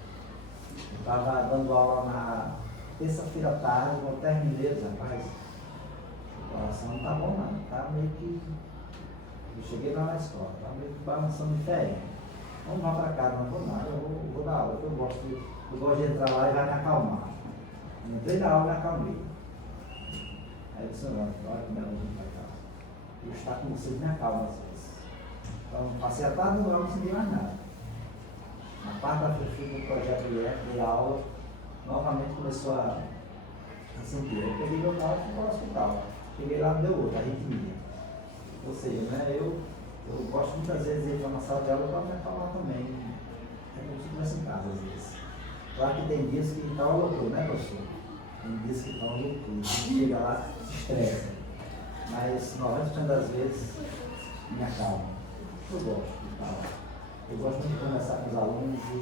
Eu estava dando aula na terça-feira à tarde, quando eu terminei, rapaz, o coração não está bom não, está meio que. Eu cheguei lá na escola, estava meio que balançando diferente. Vamos lá para casa, não vou nada, eu vou dar aula, eu gosto de entrar lá e vai me acalmar. Eu entrei na aula e me acalmei. Aí eu disse, não, olha como ela vem para casa. Eu estar com vocês me acalma às vezes. Então, passei a tarde no aula, não senti mais nada. Na quarta-feira eu fui no projeto de aula, novamente começou a sentir. Eu peguei meu carro e fui para o hospital. Cheguei lá, me deu outra, arritmia. Ou seja, né, eu gosto muitas vezes de ir para uma sala de aula para me acalmar também. É como se eu estivesse em casa às vezes. Claro que tem dias que está uma loucura, né, professor? Tem dias que está uma loucura. Chega lá, se estressa. Mas 90% das vezes me acalma. Eu gosto de estar lá. Eu gosto muito de conversar com os alunos e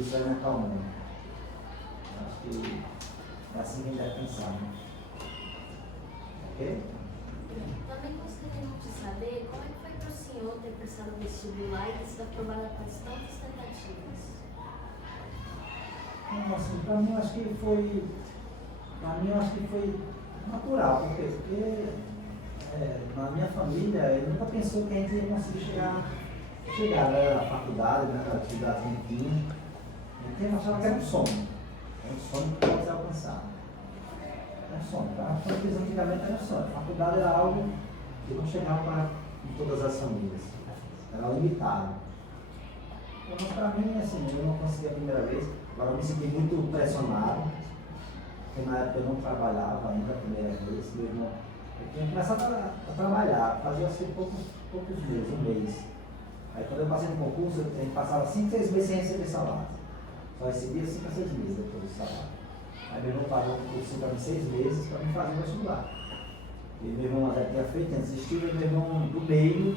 isso vai me acalmando. Acho que é assim que a gente deve pensar, né? Ok? Também gostaria de saber como é que foi para o senhor ter prestado o vestibular e ter sido aprovado após tantas tentativas? Assim, para mim eu acho que foi natural, porque na minha família eu nunca pensou que a gente ia conseguir chegar né, na faculdade, né, na atividade que eu achava que era um sonho. É um sonho que pode ser alcançado. É um sonho, tá? A família antigamente era um sonho. A faculdade era algo que não chegava para todas as famílias. Era limitado. Então, para mim, assim, eu não consegui a primeira vez. Agora eu me senti muito pressionado, porque na época eu não trabalhava ainda a primeira vez. Meu irmão, eu tinha começado a trabalhar, fazia assim poucos meses, um mês. Aí quando eu passei no concurso, eu passava 5, 6 meses sem receber salário. Só recebia 5 a 6 meses depois do salário. Aí meu irmão pagou um curso para mim 6 meses para me fazer o vestibular. E meu irmão já tinha feito, desistiu, e meu irmão do meio,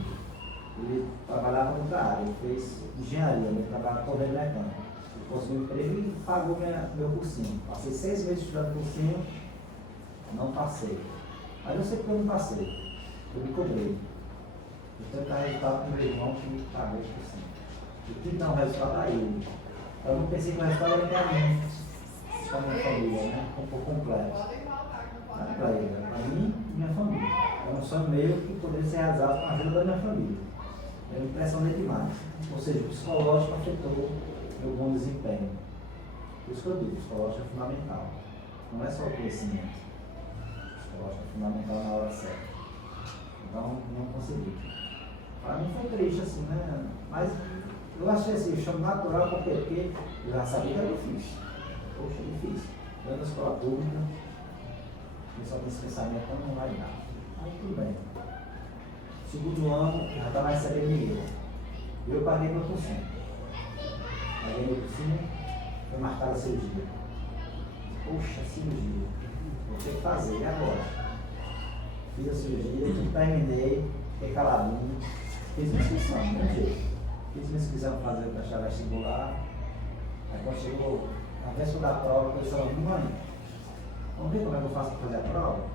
ele trabalhava noutra área, ele fez engenharia, ele trabalhava correndo mecânico. Ele conseguiu um emprego e pagou meu cursinho. Passei 6 meses estudando cursinho, não passei. Mas eu sei porque eu não passei, eu me cobrei. Eu tenho que dar resultado com meu irmão que me pagou o cursinho. Eu tive que dar um resultado a ele. Eu não pensei que o resultado era para mim, para a minha família, né? Um pouco completo. Não era para ele, era para mim e minha família. Era um sonho meu que poderia ser realizado com a ajuda da minha família. Eu me impressionei demais. Ou seja, o psicológico afetou meu bom desempenho. Por isso que eu digo, o psicológico é fundamental. Não é só o conhecimento. O psicológico é fundamental na hora certa. Então, não consegui. Para mim foi triste, assim, né? Mas eu achei assim, eu chamo natural porque eu já sabia que era difícil. Poxa, é difícil. Eu na escola pública, eu só tenho esse pensamento, então não vai dar. Aí tudo bem. Segundo ano, eu já estava recebendo dinheiro. Eu paguei meu cursinho. Paguei meu cursinho, foi marcada a cirurgia. Poxa, cirurgia. Vou ter que fazer, e agora? Fiz a cirurgia, terminei, fiquei caladinho, fiz minha inscrição, do mesmo jeito. Fiz minha inscrição para fazer para achar vestibular. Aí quando chegou a véspera da prova, eu falei, mãe, vamos ver como é que eu faço para fazer a prova?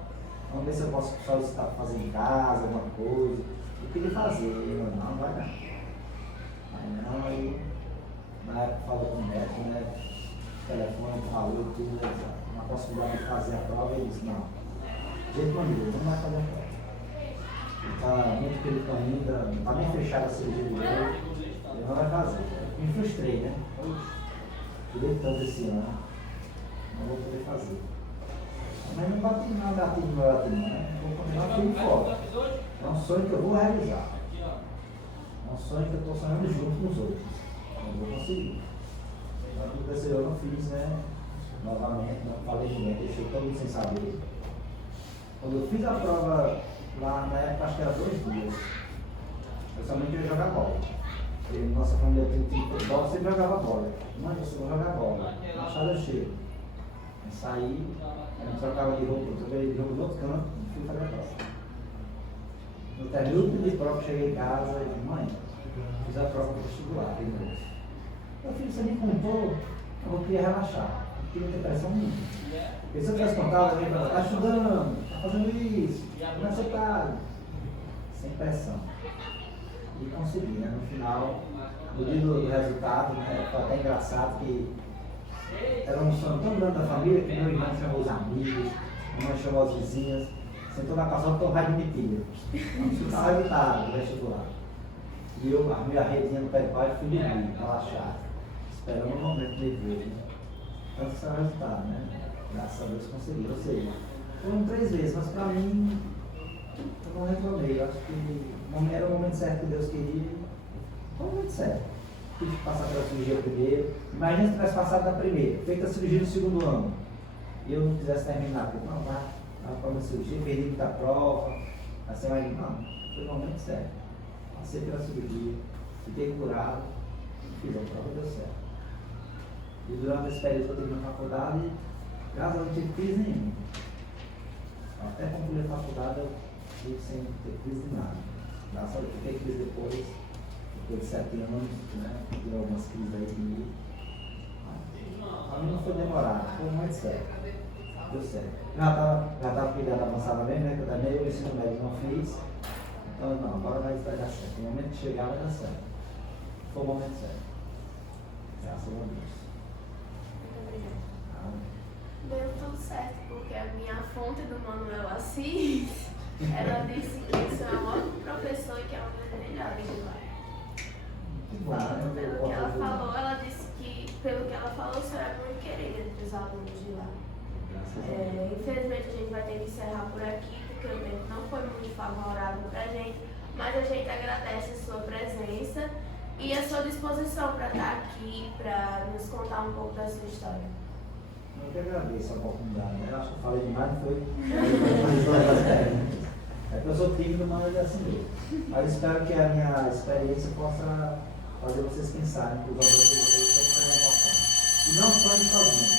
Vamos ver se eu posso solicitar para fazer em casa, alguma coisa. Eu queria fazer, eu não vai dar. Aí não, aí na época falou com o médico, né? O telefone falou tudo, uma possibilidade de fazer a prova, ele disse, não, de jeito maneiro, não vai fazer a prova. Ele está muito pelo caminho, não está nem fechado a cirurgia de novo, ele não vai fazer. Eu me frustrei, né? Tirei tanto esse ano, não vou poder fazer. Mas não bati não, bati no meu lado, né? Vou continuar firme e forte. É um sonho que eu vou realizar. É um sonho que eu estou sonhando junto com os outros. Eu vou conseguir. Mas o terceiro eu não fiz, né? Novamente, não falei ninguém, deixei todo mundo sem saber. Quando eu fiz a prova lá na época, acho que era 2 dias. Eu somente ia jogar bola. Nossa família tem time de futebol, eu sempre jogava bola. Mãe, eu vou jogar bola. Machado eu chego. Eu saí, a gente trocava de roupa, eu troquei de roupa no outro canto e fui fazer a prova. No término de prova, cheguei em casa e disse, mãe, fiz a prova para vestibular, de novo. Meu filho, você me contou, eu queria relaxar, não queria ter pressão nenhuma. Porque se eu tivesse contado, eu ia falar, tá estudando, tá fazendo isso, como é que você tá? Sem pressão. E consegui, né? No final, no dia do resultado, né? Foi até engraçado que era um sonho tão grande da família que meu irmão chamou os amigos, minha mãe chamou as vizinhas, sentou na calçada e vai admitir. Vamos ficar o resultado do vestibular. E eu armei a redinha no pé de baixo e fui dormir, relaxado, esperando o momento de ver. Né? Então, esse é o resultado, né? Graças a Deus consegui. Ou seja, foram 3 vezes, mas para mim, eu não reclamei. Eu acho que era o momento certo que Deus queria. Foi o momento certo. Tive que passar pela cirurgia primeiro. Imagina se tivesse passado da primeira, feita a cirurgia no 2º ano. E eu não quisesse terminar, porque não, vai para uma cirurgia, perdi muita prova. Assim, mas não, foi o momento certo. Passei pela cirurgia, fiquei curado, fiz a prova e deu certo. E durante esse período que eu tive na faculdade, graças a Deus não tive crise nenhuma. Até concluir a faculdade eu tive sem ter crise de nada. Graças a Deus, fiquei crise depois de 7 anos, né? Tive algumas crises aí de mim. A mim não foi demorado, foi muito certo. Deu certo. Já estava com idade avançada mesmo, né? Que eu também o ensino médio não fiz. Então não, agora vai dar certo. No momento que chegar vai dar certo. Foi o momento certo. Graças a Deus. Deu tudo certo, porque a minha fonte do Manuel Assis, ela disse que isso é um ótimo professor e que é uma das melhores de lá. Falando pelo que ela falou, ela disse que, pelo que ela falou, o senhor é muito querido entre os alunos de lá. Infelizmente a gente vai ter que encerrar por aqui, porque o tempo não foi muito favorável pra gente, mas a gente agradece a sua presença e a sua disposição para estar aqui, para nos contar um pouco da sua história. Eu que agradeço a oportunidade, né? Acho que eu falei demais, não foi? É que eu sou tímido, mas é assim mesmo. Mas espero que a minha experiência possa fazer vocês pensarem que os valores de vocês sempre serão importantes. E não sonhem sozinhos.